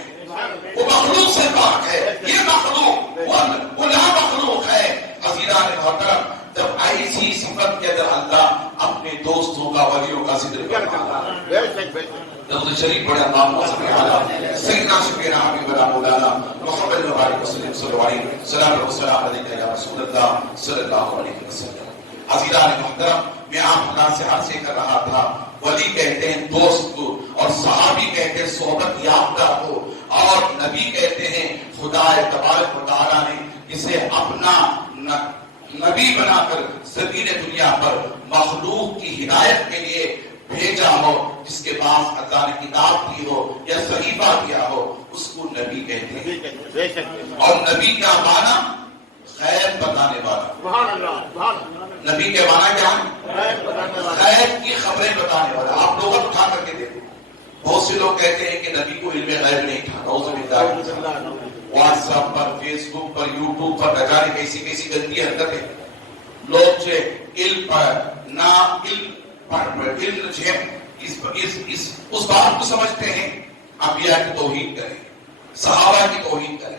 وہ مخلوق سے پاک ہے, یہ مخلوق وہ لا مخلوق ہے. عزیزان محترم, جب ایسی صفت کے اندر اللہ اپنے دوستوں کا ولیوں کا ذکر کرتا ہے, درود شریف پڑھے اللہم صلی علی سیدنا شفیعنا حبیبنا مولانا محمد مبارک وسلم صلی اللہ علیہ وسلم. والسلام علیکم یا رسول اللہ صلی اللہ علیہ وسلم. عزیزان محترم, میں آپ اللہ سے عرض کر رہا تھا, ولی کہتے ہیں دوست کو, اور صحابی کہتے ہیں صحبت یافتہ کو, اور نبی کہتے ہیں خدا تبارک و تعالیٰ نے اسے اپنا نبی بنا کر زمین دنیا پر مخلوق کی ہدایت کے لیے بھیجا ہو. جس کے پاس اللہ نے کتاب دی ہو یا صحیفہ دیا ہو, اس کو نبی کہتے ہیں. اور نبی کا معنی غیب بتانے والا. نبی کے معنی کیا ہے؟ غیب کی خبریں بتانے والا. آپ لوگ اٹھا کر کے دیکھو, بہت سے لوگ کہتے ہیں کہ نبی کو علم غیب نہیں تھا. واٹس ایپ پر, فیس بک پر, یوٹیوب پر نہ جانے کیسی کیسی گندی حرکتیں. لوگ جو علم پر نہ علم اس بات کو سمجھتے ہیں, انبیاء کی توہین کریں, صحابہ کی توہین کریں,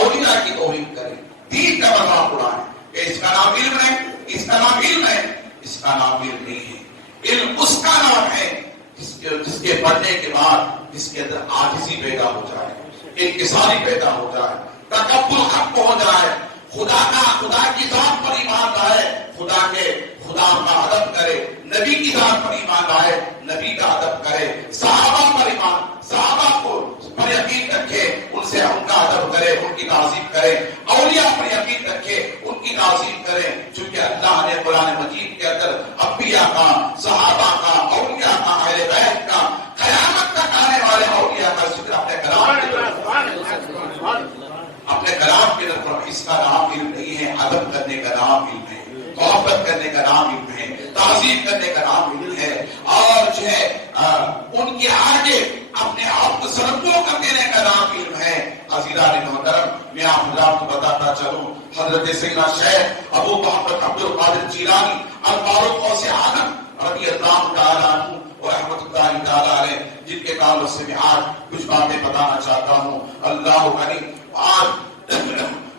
اولیاء کی توہین کریں, دین کا مذاق اڑائیں کہ اس کا نام علم ہے, اس کا نام علم ہے. اس کا نام علم نہیں ہے. علم اس کا نام ہے جس کے پڑھنے کے بعد جس کے اندر عاجزی پیدا ہو جائے, انکساری پیدا ہو جائے, تکبر ختم ہو جائے, خدا کی ذات پر ایمان لائے, خدا کا ادب کرے, نبی کی ذات پر ایمان لائے, نبی کا ادب کرے, صحابہ کو پر یقین رکھے, ان سے ان کا ادب کرے, ان کی تعظیم کرے, اولیاء پر یقین رکھے, ان کی تعظیم کرے. چونکہ اللہ نے قرآن مجید کے اندر انبیاء کا, صحابہ کا, اولیاء کا, اہل بیت کا, قیامت تک آنے والے اولیاء کا ذکر اپنے کلام کے اندر. اس کا نام علم نہیں ہے, ادب کرنے کا نام علم ہے, محبت کرنے کا نام علم ہے, تعظیم کرنے کا نام علم ہے, اور جو ہے ان کے آگے اپنے آپ کو سرکوں کر دینے کا نام علم ہے. عزیزان محترم, میں آپ حضرات کو بتاتا چلوں, حضرت سیدنا شیخ ابو محمد عبد القادر جیلانی المعروف غوث اعظم رضی اللہ تعالیٰ عنہ اور رحمۃ اللہ تعالیٰ علیہ, جن کے تعلق سے میں آج کچھ باتیں بتانا چاہتا ہوں. اللہ کریم آج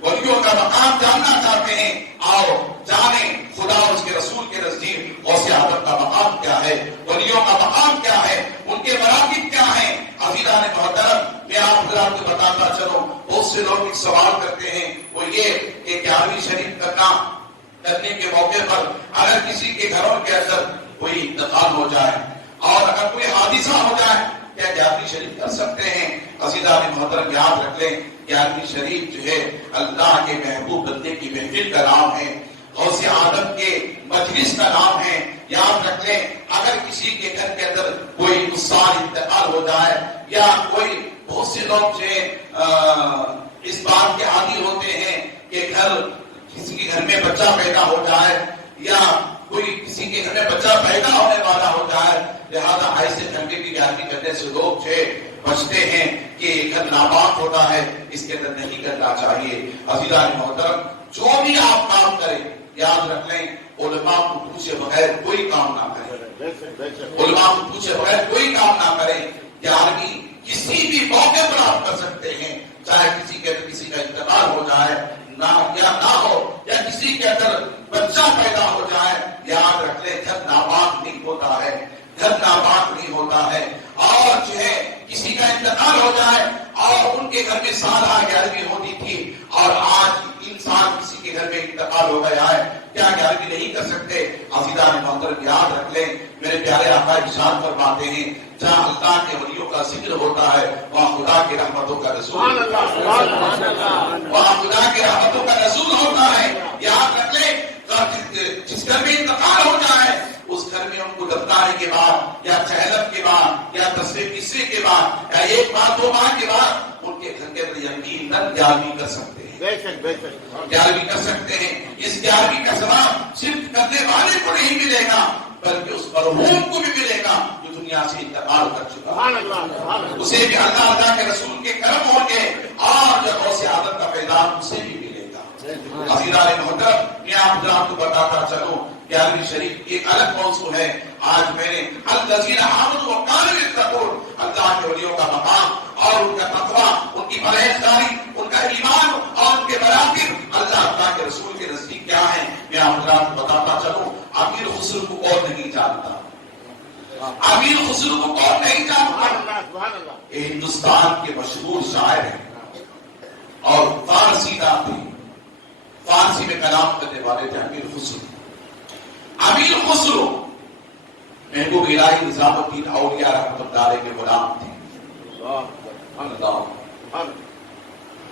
ولیوں کا مقام جاننا چاہتے ہیں، آؤ جانیں خدا اور اس کے رسول کے نزدیک غوث اعظم کا مقام کیا ہے، ولیوں کا مقام کیا ہے، ان کے مراتب کیا ہیں۔ عزیزان محترم، میں آپ حضرات کو بتاتا چلوں، بہت سے لوگ ایک سوال کرتے ہیں، وہ یہ کہ 11ویں شریف کا کام کرنے کے موقع پر اگر کسی کے گھروں کے اندر کوئی انتقال ہو جائے اور اگر کوئی حادثہ ہو جائے، کیا 11ویں شریف کر سکتے ہیں؟ عزیزان محترم یاد رکھ لیں، 11ویں شریف جو ہے اللہ کے محبوب بندے کی محفل کا نام ہے، غوث اعظم کے مجلس کا نام ہے۔ یاد رکھ لیں، اگر کسی کے گھر کے اندر کوئی سال انتقال ہو جائے یا کوئی بہت سے لوگ جو ہے اس بات کے عادی ہوتے ہیں کہ کسی کے گھر میں بچہ پیدا ہو جائے یا کوئی کسی کے گھر میں بچہ پیدا ہونے والا ہو جائے، لہذا ایسے جھنڈے کی 11ویں کرنے سے لوگ جو بچتے ہیں کہ گھر ناپاک ہوتا ہے، اس کے اندر نہیں کرنا چاہیے۔ عزیزان محترم، جو بھی آپ کام کریں یاد رکھ لیں، علماء کو پوچھے بغیر کوئی کام نہ کریں، علماء کو پوچھے بغیر کوئی کام نہ کریں۔ 11ویں کسی بھی موقع پر آپ کر سکتے ہیں، چاہے کسی کا انتقال ہو جائے نہ ہو یا کسی کے اندر بچہ پیدا ہو جائے، یاد رکھ لیں گھر ناپاک نہیں ہوتا ہے، گھر ناپاک نہیں ہوتا ہے۔ اور جو ہے کسی کا انتقال ہو جائے اور ان کے گھر میں سالہ 11ویں ہوتی تھی اور آج انسان کسی کے گھر میں انتقال ہو گیا ہے، کیا 11ویں نہیں کر سکتے؟ عزیزان محترم یاد رکھ لیں، میرے پیارے آقا ارشاد فرماتے ہیں، جہاں اللہ کے ولیوں کا ذکر ہوتا ہے وہاں خدا کی رحمتوں کا نزول، وہاں خدا کی رحمتوں کا نزول ہوتا ہے۔ یاد رکھ لیں، جس گھر میں انتقال ہو جائے اس گھر میں ان کو دفنانے کے بعد یا چہلم کے بعد یا 10ویں 20ویں کے بعد یا 1 بار 2 بار کے بعد ان کے گھر کے اندر یقیناً 11ویں کر سکتے ہیں، 11ویں کر سکتے ہیں۔ اس 11ویں کا ثواب صرف کرنے والے کو نہیں ملے گا بلکہ اس مرحوم کو بھی ملے گا جو دنیا سے انتقال کر چکا ہے، اسے بھی اللہ کے رسول کے کرم ہوں گے اور جو غوث اعظم کا پیغام اسے بھی ملے گا۔ عزیزان محترم، میں آپ کو بتاتا چلوں، 11ویں شریف ایک الگ موضوع ہے۔ آج میں نے الذین آمنوا وکانوا یتقون، اللہ کے ولیوں کا مقام اور ان کا تقویٰ، ان کی پرہیزگاری، ان کا ایمان اور ان کے مراتب اللہ کے رسول کے نزدیک کیا ہیں، میں آپ کو بتاتا چلوں۔ امیر خسرو کو کون نہیں جانتا؟ امیر خسرو کو کون نہیں جانتا؟ یہ ہندوستان کے مشہور شاعر ہیں اور فارسی نام تھے، فارسی میں کلام کرنے والے تھے امیر خسرو۔ امیر خسرو محبوب الہی نظام الدین اولیاء رحمۃ اللہ علیہ کے غلام تھے۔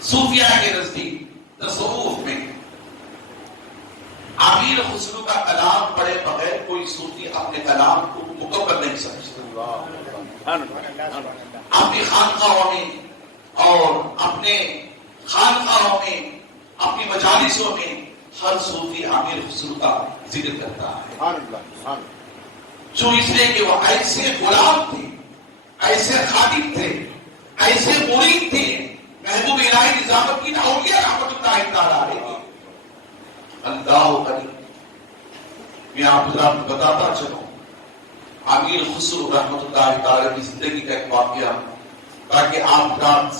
صوفیاء کے نزدیک تصوف میں امیر خسرو کا کلام پڑھے بغیر کوئی صوفی اپنے کلام کو مکمل نہیں سمجھتا۔ اپنی خانقاہوں میں اور اپنے خانقاہوں میں اپنی مجالسوں میں ہر صوفی امیر خسرو کا ذکر کرتا ہے، جو اس لیے کہ وہ ایسے غلام تھے، ایسے خادم تھے، ایسے مرید تھے محبوب الہی نظام الدین اولیاء رحمۃ اللہ تعالیٰ علیہ۔ اللہ کریم، میں آپ کو بتاتا چلوں امیر خسرو رحمۃ اللہ تعالیٰ کی زندگی کا ایک واقعہ، تاکہ آپ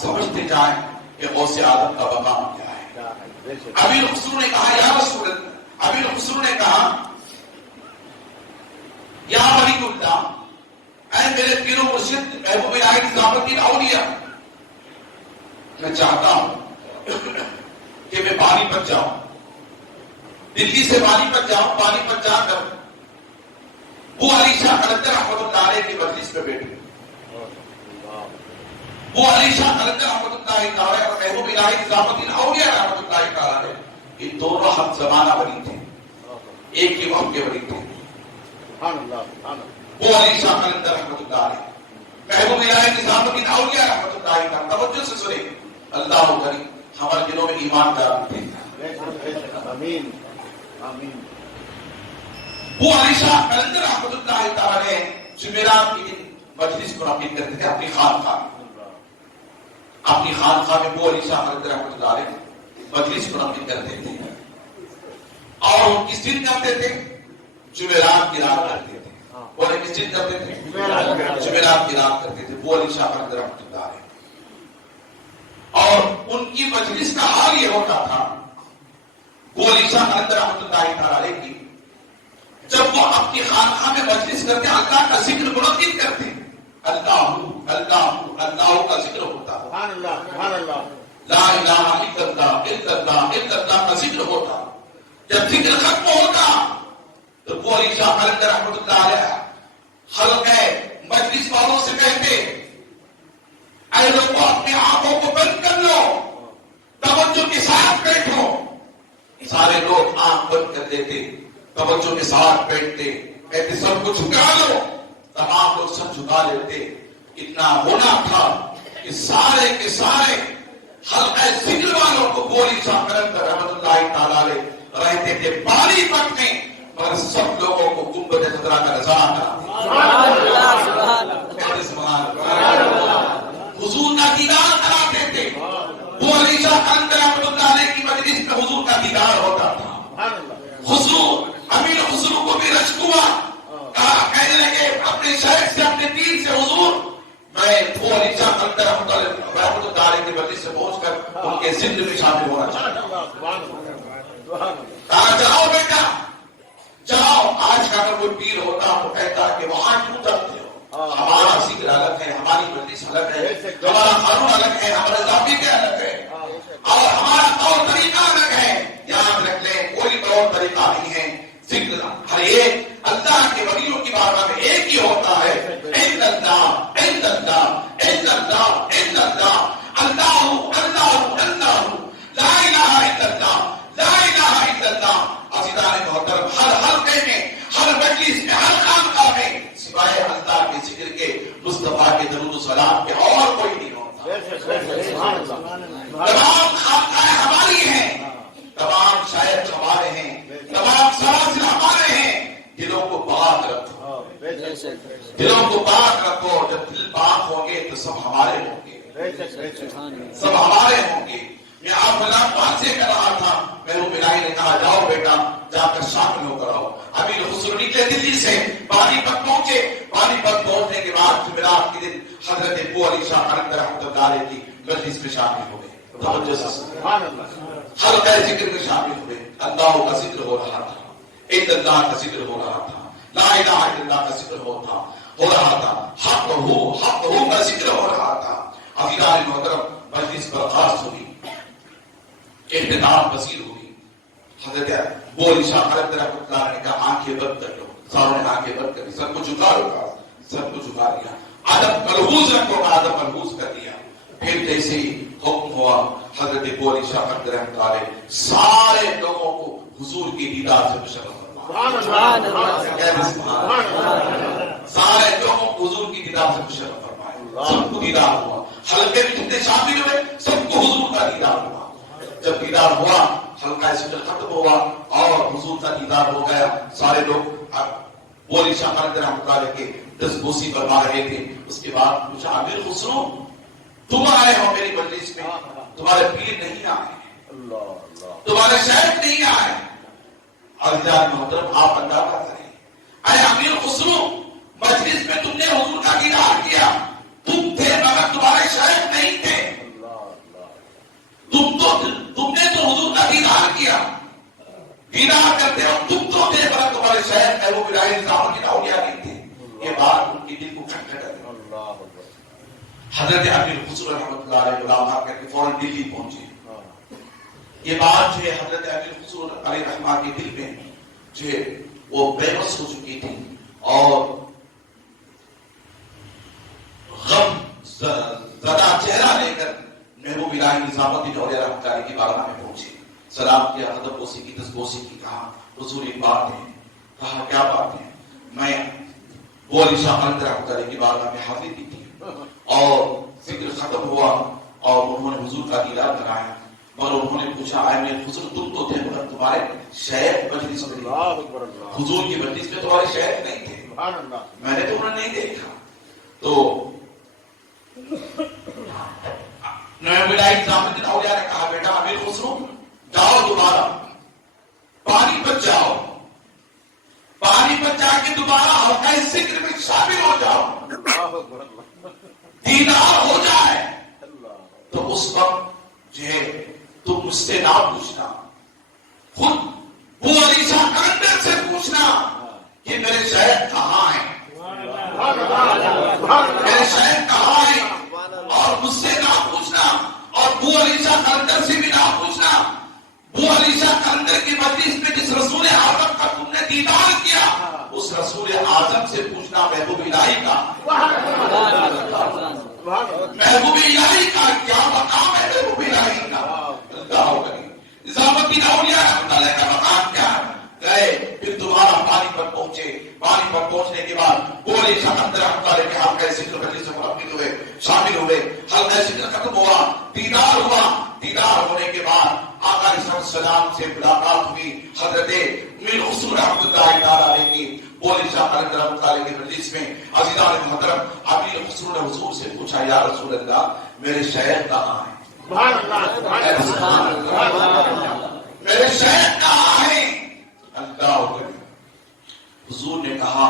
سمجھتے جائیں کہ غوث اعظم کا مقام کیا ہے۔ امیر خسرو نے کہا یا رسول اللہ، امیر خسرو نے کہا یا ولی اللہ، اے میرے پیر و مرشد محبوب الہی نظام الدین اولیاء، میں چاہتا ہوں کہ میں پانی پر جاؤں، دلی سے پانی پر جاؤں، پانی پر جا کر وہ علی شاہ قلندر رحمۃ اللہ علیہ کی مجلس میں بیٹھوں، وہ علی شاہ قلندر رحمۃ اللہ تعالیٰ اور محبوب الہی نظام الدین اولیاء رحمۃ اللہ تعالیٰ، یہ دونوں ہم زمانہ ولی تھے، ایک ہی وقت کے ولی تھے۔ وہ علی شاہ قلندر رحمۃ اللہ علیہ، محبوب الہی نظام الدین اولیاء رحمۃ اللہ تعالیٰ، توجہ سے سنیں، اللہ کریم ہمارے دلوں میں ایمان کا تھے۔ وہ علی شاہ قلندر رحمۃ اللہ تعالیٰ نے جمعرات کی مجلس کو منعقد کرتے تھے اپنی خانقاہ میں، وہ علی شاہ قلندر رحمۃ اللہ علیہ مجلس کو منعقد کرتے تھے اور وہ کس دن کرتے تھے؟ جمعرات کی رات کرتے تھے۔ وہ کس دن کرتے تھے؟ جمعرات کی رات کرتے تھے، وہ علی شاہ قلندر رحمۃ اللہ علیہ۔ اور ان کی مجلس کا حال یہ ہوتا تھا گولی شاہ قلندر رحمۃ اللہ تعالی کی جب وہ اپنی خانقاہ میں مجلس کرتے اللہ کا ذکر منعقد کرتے اللہ اللہ اللہ کا ذکر ہوتا سبحان اللہ سبحان اللہ لا الہ الا اللہ الا اللہ الا اللہ کا ذکر ہوتا جب ذکر ختم ہوتا تو گولی شاہ قلندر رحمۃ اللہ علیہ حلقہ مجلس والوں سے کہتے اے لوگوں اپنی آنکھوں کو بند کر لو توجہ کے ساتھ بیٹھو سارے لوگ آنکھ بند کر دیتے توجہ کے ساتھ بیٹھتے کہتے سب کو جھکا لو تمام لوگ سب جھکا لیتے اتنا ہونا تھا کہ سارے کے سارے حلقہ ذکر والوں کو گولی شاہ قلندر رحمۃ اللہ تعالی علیہ رہتے تھے پانی تک میں مگر سب لوگوں کو گنبد خضرا کا نظارہ حضور کا دیدار کراتے تھے گولی شاہ قلندر رحمۃ اللہ علیہ کی مجلس میں حضور کا دیدار ہوتا تھا حضور امیر خسرو کو بھی رشک ہوا کہنے لگے اپنے شہر سے اپنے پیر سے حضور میں گولی شاہ قلندر رحمۃ اللہ علیہ کی مجلس سے پہنچ کر ان کے ذکر میں شامل ہونا چاہتا کہا جاؤ بیٹا جاؤ آج کا اگر کوئی پیر ہوتا تو کہتا کہ وہاں کیوں جاتے ہو ہمارا ذکر الگ ہے ہماری مجلس الگ ہے ہمارا قانون الگ ہے ہمارے ضابطے الگ ہے اور ہمارا طور طریقہ الگ ہے یاد رکھ لیں کوئی طور طریقہ نہیں ہے ذکر ہر ایک اللہ کے ولیوں کی بارگاہ میں ایک ہی ہوتا ہے الا اللہ الا اللہ الا اللہ الا اللہ اللہ اللہ اللہ لا الہ الا اللہ لا الہ الا اللہ عزیزان محترم ہر حلقے میں ہر مجلس میں ہر خانقاہ میں سوائے اللہ کے ذکر کے مصطفیٰ کے درود و سلام کے اور کوئی نہیں ہوتا تمام خانقاہیں ہماری ہیں تمام شاعر ہمارے ہیں تمام سلاسل ہمارے ہیں دلوں کو پاک رکھو دلوں کو پاک رکھو جب دل پاک ہوں گے تو سب ہمارے ہوں گے سب ہمارے ہوں گے میں آپ اللہ پاک سے کر رہا تھا محبوب الہی نے کہا جاؤ بیٹا جا کر شامل ہو کر آؤ امیر خسرو نکلے دلی سے پانی پت پہنچے پانی پت پہنچنے کے بعد جمعرات کے دن حضرت ابو علی شاہ قلندر رحمۃ اللہ علیہ کی مجلس میں شامل ہو گئے توجہ سے حلقہ ذکر میں شامل ہوئے اللہ کا ذکر ہو رہا تھا الا اللہ کا ذکر ہو رہا تھا لا الہ الا اللہ کا ذکر ہو رہا تھا حق ہو کا ذکر ہو رہا تھا عزیزان محترم مجلس برخاست ہوئی احترام پذیر ہوئی حضرت گولی شاہ قلندر رحمۃ اللہ نے کہا آنکھیں بند کر لو ساروں نے آنکھیں بند کر لی سب کو جھکا لو سب کو جھکا لیا ادب ملحوظ رکھو ادب ملحوظ کر دیا پھر جیسے ہی حکم ہوا حضرت گولی شاہ قلندر رحمۃ اللہ علیہ سارے لوگوں کو حضور کی دیدار سے مشرف سارے لوگوں کو حضور کی دیدار سے مشرف فرمائے سب کو دیدار ہوا حلقے میں جتنے شامل ہوئے سب کو حضور کا دیدار ہوا جب دیدار ہوا حلقہ ذکر ختم ہوا اور حضور کا دیدار ہو گیا سارے لوگ گولی شاہ قلندر رحمۃ اللہ علیہ کے دستبوسی فرما رہے تھے اس کے بعد پوچھا امیر خسرو تم آئے ہو میری مجلس میں تمہارے پیر نہیں آئے تمہارے شیخ نہیں آئے اور محترم آپ اندازہ کریں اے امیر خسرو مجلس میں تم نے حضور کا دیدار کیا تم تھے مگر تمہارے شیخ نہیں تھے تم نے تو حضور کا دیدار کیا دیدار کرتے ہو تم تو تھے مگر تمہارے شیخ محبوب الہی صاحب کی اولیاء نہیں تھے یہ بات ان کے دل کو کھٹکھٹا دی حضرت امیر خسرو رحمۃ اللہ علیہ ملاقات کر کے فوراً دلی پہنچے یہ بات جو ہے حضرت امیر خسرو علیہ رحمہ کے دل میں جو ہے وہ بے بس ہو چکی تھی اور غم زدہ چہرہ لے کر محبوب الہی نظام الدین اولیاء رحمۃ اللہ علیہ کی بارگاہ میں پہنچے سلام کیا ادب بوسی کی دستبوسی کی کہا حضور ایک بات ہے کہا کیا بات ہے میں گولی شاہ قلندر رحمۃ اللہ علیہ کی بارگاہ میں حاضر کی تھی اور ذکر ختم ہوا اور انہوں نے حضور کا دیدار کرایا مگر انہوں نے پوچھا آئے میرے حضور تم تو تھے مگر تمہارے شیخ مجلس میں حضور کی مجلس میں تمہارے شیخ نہیں تھے میں نے تو انہیں نہیں دیکھا تو محبوب الہی نظام الدین اولیاء نے کہا بیٹا امیر خسرو جاؤ دوبارہ پانی پر جاؤ پانی پر جا کے دوبارہ حلقہ ذکر میں شامل ہو جاؤ دیدار ہو جائے تو اس اس وقت جو ہے تم مجھ سے نہ پوچھنا، خود وہ علی شاہ کلندر سے پوچھنا کہ میرے شیخ کہاں ہیں، میرے شیخ کہاں ہیں، اور مجھ سے نہ پوچھنا، اور وہ علی شاہ کلندر سے بھی نہ پوچھنا، وہ علی شاہ کلندر کی مجلس میں جس رسول اعظم کا تم نے دیدار کیا اس رسول اعظم سے پوچھنا محبوب الہی کا، محبوب الہی کا کیا مقام ہے، محبوب الہی کا اللہ کریم نظام الدین اولیاء رحمۃ اللہ کا مقام کیا ہے، گئے پھر دوبارہ پانی پر پہنچے، پانی پر پہنچنے کے بعد بولے شاہد رحمۃ اللہ کے حلقہ ذکر مجلس سے مرتب ہوئے، شامل ہوئے، حلقہ ذکر ختم ہوا، دیدار ہوا، دیدار ہونے کے بعد آقا علیہ السلام سے ملاقات ہوئی، حضرت امیر خسرو رحمۃ اللہ تعالیٰ علیہ کی بولے شاہ کلندر رحمۃ اللہ علیہ کے مجلس میں عزیزان محترم امیر خسرو نے حضور سے پوچھا یا رسول اللہ میرے شیخ کہاں ہیں، میرے شیخ کہاں ہیں، اللہ اکبر، حضور نے کہا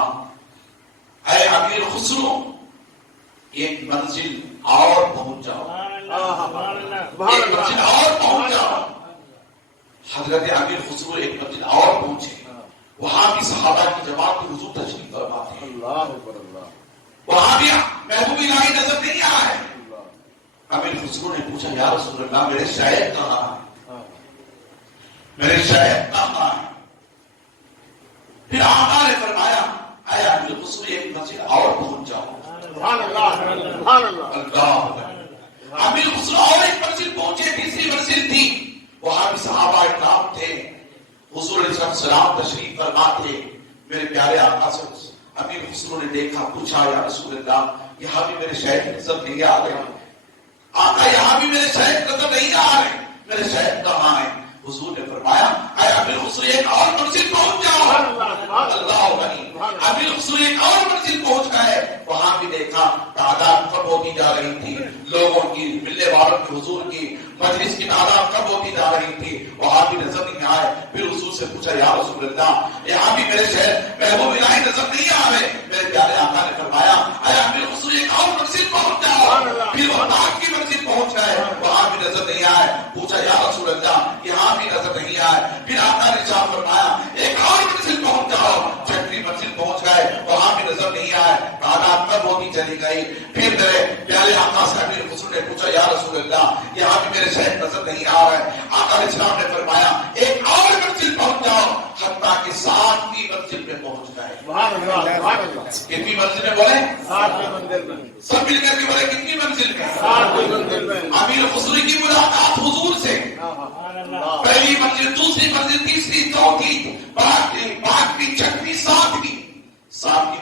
اے امیر خسرو ایک منزل اور پہنچ جاؤ، ایک منزل اور پہنچ جاؤ، حضرت امیر خسرو ایک منزل اور پہنچے، وہاں بھی صحابہ کی جماعت کی حضور تشریف فرما تھے، وہاں بھی محبوب الہی نظر نہیں آ رہے، امیر خسرو نے پوچھا یا رسول اللہ میرے شیخ کہاں ہیں، میرے شیخ کہاں ہیں، پھر آقا نے فرمایا اے امیر خسرو ایک منزل اور پہنچ جاؤ، اللہ امیر خسرو اور ایک منزل پہنچے، تیسری منزل تھی، وہاں بھی صحابہ اکرام تھے، حضور علیہ السلام تشریف فرما تھے، میرے پیارے آقا سے امیر خسرو نے دیکھا، پوچھا یا رسول اللہ یہاں بھی میرے شیخ نظر نہیں آ رہے، آقا یہاں بھی میرے شیخ نظر نہیں آ رہے، میرے شیخ کہاں ہیں، حضور نے فرمایا اے امیر خسرو ایک اور منزل پہنچ جاؤ، اللہ غنی، امیر خسرو ایک اور منزل پہنچ گئے، وہاں بھی دیکھا تعداد کم ہوتی جا رہی تھی، لوگوں کی ملنے والوں کی حضور کی مجلس کی تعداد کم ہوتی جا رہی تھی، وہاں بھی نظر نہیں آئے، پھر حضور سے پوچھا یا رسول اللہ یہاں بھی میرے شیخ محبوب الہی نظر نہیں آ رہے، میرے پیارے آقا نے فرمایا اے امیر خسرو ایک اور منزل پہنچ جاؤ، پھر وہ باغ کی منزل پہنچ گئے، وہاں بھی نظر نہیں آئے، پوچھا یا رسول اللہ یہاں بھی نظر نہیں آئے، پھر آقا نے ارشاد فرمایا ایک اور منزل پہنچ جاؤ، چھٹویں منزل پہنچ گئے، وہاں بھی نظر نہیں آئے، تعداد کم ہوتی چلی گئی، پھر میرے پیارے آقا سے امیر خسرو نے پوچھا یا رسول اللہ یہاں بھی میرے شیخ نظر نہیں آ رہے، آقا علیہ السلام نے فرمایا ایک اور منزل پہنچ جاؤ، حتیٰ کہ 7ویں منزل پہ پہنچ گئے، کتنی منزل میں بولے، سب مل کر کے بولے کتنی منزل میں، امیر خسرو کی ملاقات حضور سے، پہلی منزل، دوسری منزل، تیسری، چوتھی، پانچویں، چھٹویں، ساتویں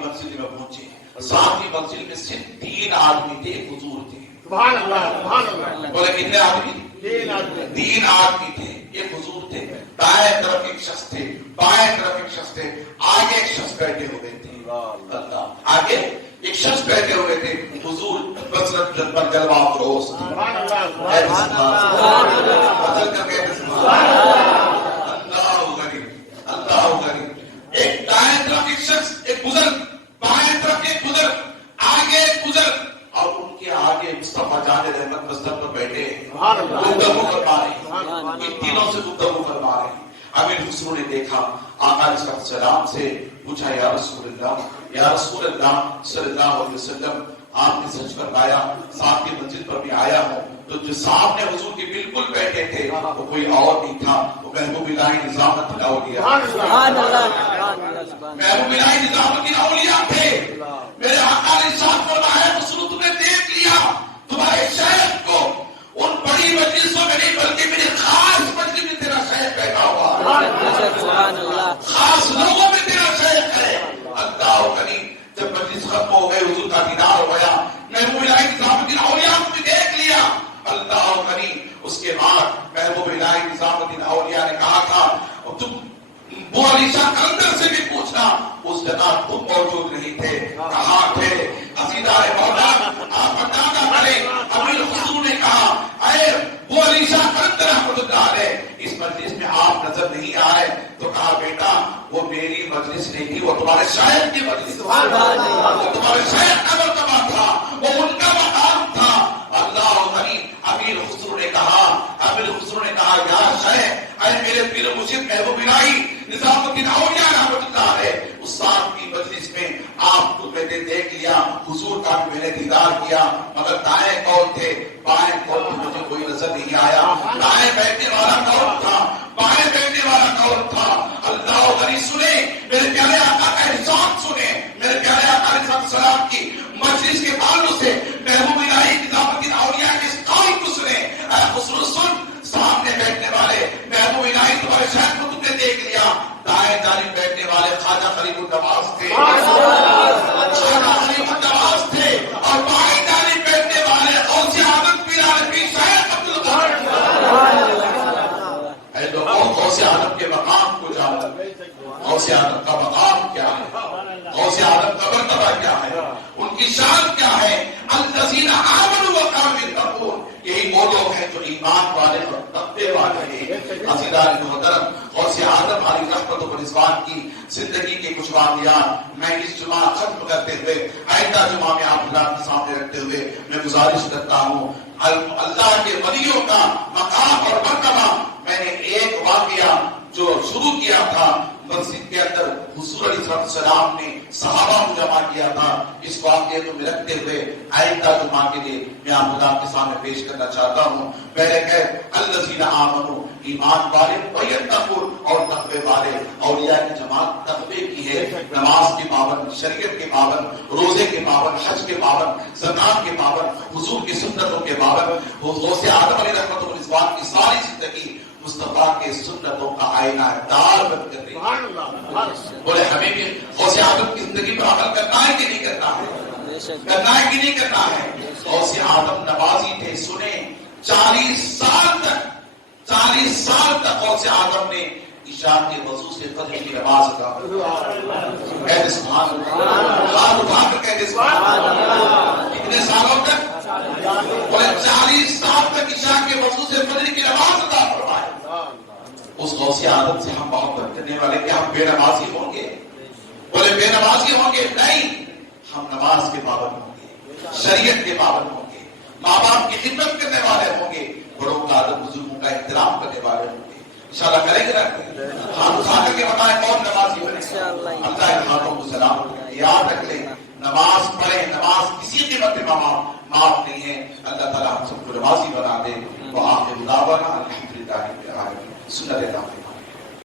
منزل میں پہنچے، 7ویں منزل میں صرف 3 آدمی تھے، حضور تھے، بولے کتنے آدمی، 3 آدمی تھے، ایک حضور تھے، دائیں طرف ایک شخص تھے، بائیں طرف ایک شخص تھے، آگے ایک شخص بیٹھے ہوئے تھے، آگے ایک شخص بیٹھے ہوئے تھے، حضور بصرت پر جلوہ افروز تھے، اللہ غنی، ایک دائیں طرف ایک شخص، ایک بزرگ، بائیں طرف ایک بزرگ، آگے ایک بزرگ، اور ان کے آگے مصطفیٰ جان رحمت مسجد پر بیٹھے گفتگو فرما رہے، ان تینوں سے گفتگو فرما رہے، امیر خسرو نے دیکھا، آقا علیہ السلام سے پوچھا یا رسول اللہ صلی اللہ علیہ وسلم آپ نے سچ فرمایا 7ویں منزل پر بھی آیا ہوں، تو جو سامنے حضور کے بالکل بیٹھے تھے وہ کوئی اور نہیں تھا، وہ محبوب الہی نظام الدین اولیاء، محبوب الہی نظام الدین اولیاء تھے، میرے آقا نے ساتھ فرمایا خسرو تم نے دیکھ لیا تمہارے شیخ کو، ان بڑی مجلسوں میں نہیں بلکہ میری خاص مجلس میں تیرا شیخ بیٹھا ہوا ہے، خاص لوگوں میں تیرا شیخ ہے، اللہ کریم، جب مجلس ختم ہو گئے حضور کا دیدار ہو گیا، محبوب الہی نظام الدین اولیاء کو بھی دیکھ لیا، اللہ کریم، اس کے بعد محبوب الہی نظام الدین اولیاء نے کہا تھا تم وہ علی شاہ کلندر سے بھی پوچھنا، اس جگہ تم موجود نہیں تھے، کہاں تھے، عزیزائے مولا آپ اندازہ کریں، امیر خسرو نے کہا اے وہ علی شاہ کلندر رحمۃ اللہ علیہ اس مجلس میں آپ نظر نہیں آئے، تو کہا بیٹا وہ میری مجلس نہیں تھی، وہ تمہارے شیخ کی مجلس، وہ تمہارے شیخ کا مرتبہ تھا، وہ ان کا مقام تھا، اللہ کریم، امیر خسرو کیا مگر دائیں کون تھے بائیں کون تھے مجھے کوئی نظر نہیں آیا. دائیں بیٹھنے والا کون تھا بائیں بیٹھنے والا کون تھا. اللہ غنی سنے میرے پیارے آقا کا احسان سنے میرے پیارے آقا علیہ السلام کی مجلس کے تعلق سے محبوب الہی کی دعوت اولیاء کے اس قول کو سنے. اے خسرو سن سامنے بیٹھنے والے محبوب الہی تمہارے شہر کو تم نے دیکھ لیا. دائیں جانب بیٹھنے والے خواجہ قریب النواز تھے خواجہ قریب النواز تھے اور بائیں جانب بیٹھنے والے غوث اعظم پیر عالمگیر شیخ عبد القادر. اے لوگوں غوث اعظم کے مقام کو جانو. غوث اعظم کا مقام کیا ہے غوث اعظم کا مرتبہ کیا ہے ان کی شان کیا ہے. الذین آمنوا وکانوا یتقون یہی وہ لوگ ہیں جو ایمان والے اور تقوی والے ہیں. عزیزان محترم غوث اعظم علیہ رحمت و رضوان کی زندگی کے کچھ واقعات میں اس جمعہ ختم کرتے ہوئے آئندہ جمعہ میں آپ اللہ کے سامنے رکھتے ہوئے میں گزارش کرتا ہوں. اللہ کے ولیوں کا مقام اور مرتبہ میں نے ایک واقعہ جو شروع کیا تھا مسجد کے اندر حضور علیہ السلام نے صحابہ کو جمع کیا تھا. اس واقعے کو میں رکھتے ہوئے آئندہ جمعہ کے لیے میں آپ اللہ کے سامنے پیش کرنا چاہتا ہوں. پہلے کہ الذین آمنوا ایمان والے ویتقون اور تقوی والے. اولیاء کی جماعت تقوی کی ہے. نماز کے پابند شریعت کے پابند روزے کے پابند حج کے پابند زکات کے پابند حضور کی سنتوں کے پابند. غوث اعظم علیہ رحمت و رضوان کی ساری زندگی مصطفیٰ کے سنتوں کا آئینہ دار بن کر رہی. بولے ہمیں بھی غوث اعظم کی زندگی پر عمل کرنا ہے کہ نہیں کرنا ہے کرنا ہے کہ نہیں کرنا ہے. غوث اعظم نمازی تھے. سنیں 40 سال تک غوث اعظم نے عشاء کے وضو سے فجر کی نماز ادا کی. کہتے سبحان اللہ. ہاتھ اٹھا کر کہتے سبحان اللہ. کتنے سالوں تک بولے 40 سال تک عشاء کے وضو سے فجر کی نماز ادا فرمائے. اس غوث اعظم سے ہم محبت کرنے والے کہ ہم بے نمازی ہوں گے. بولے بے نمازی ہوں گے نہیں. ہم نماز کے پابند ہوں گے شریعت کے پابند ہوں گے ماں باپ کی خدمت کرنے والے ہوں گے بڑوں کا ادب بزرگوں کا احترام کرنے والے ہوں گے. انشاءاللہ کریں گے نا. ہاتھ اٹھا کر کے بتائیں کون نمازی بنے. اللہ کے ہاتھوں کو سلام. یاد رکھ لیں نماز پڑھیں. نماز کسی قیمت پہ معاف نہیں ہے. اللہ تعالیٰ ہم سب کو نمازی بنا دے. وآخر دعوانا الحمدللہ رب العالمین. سنت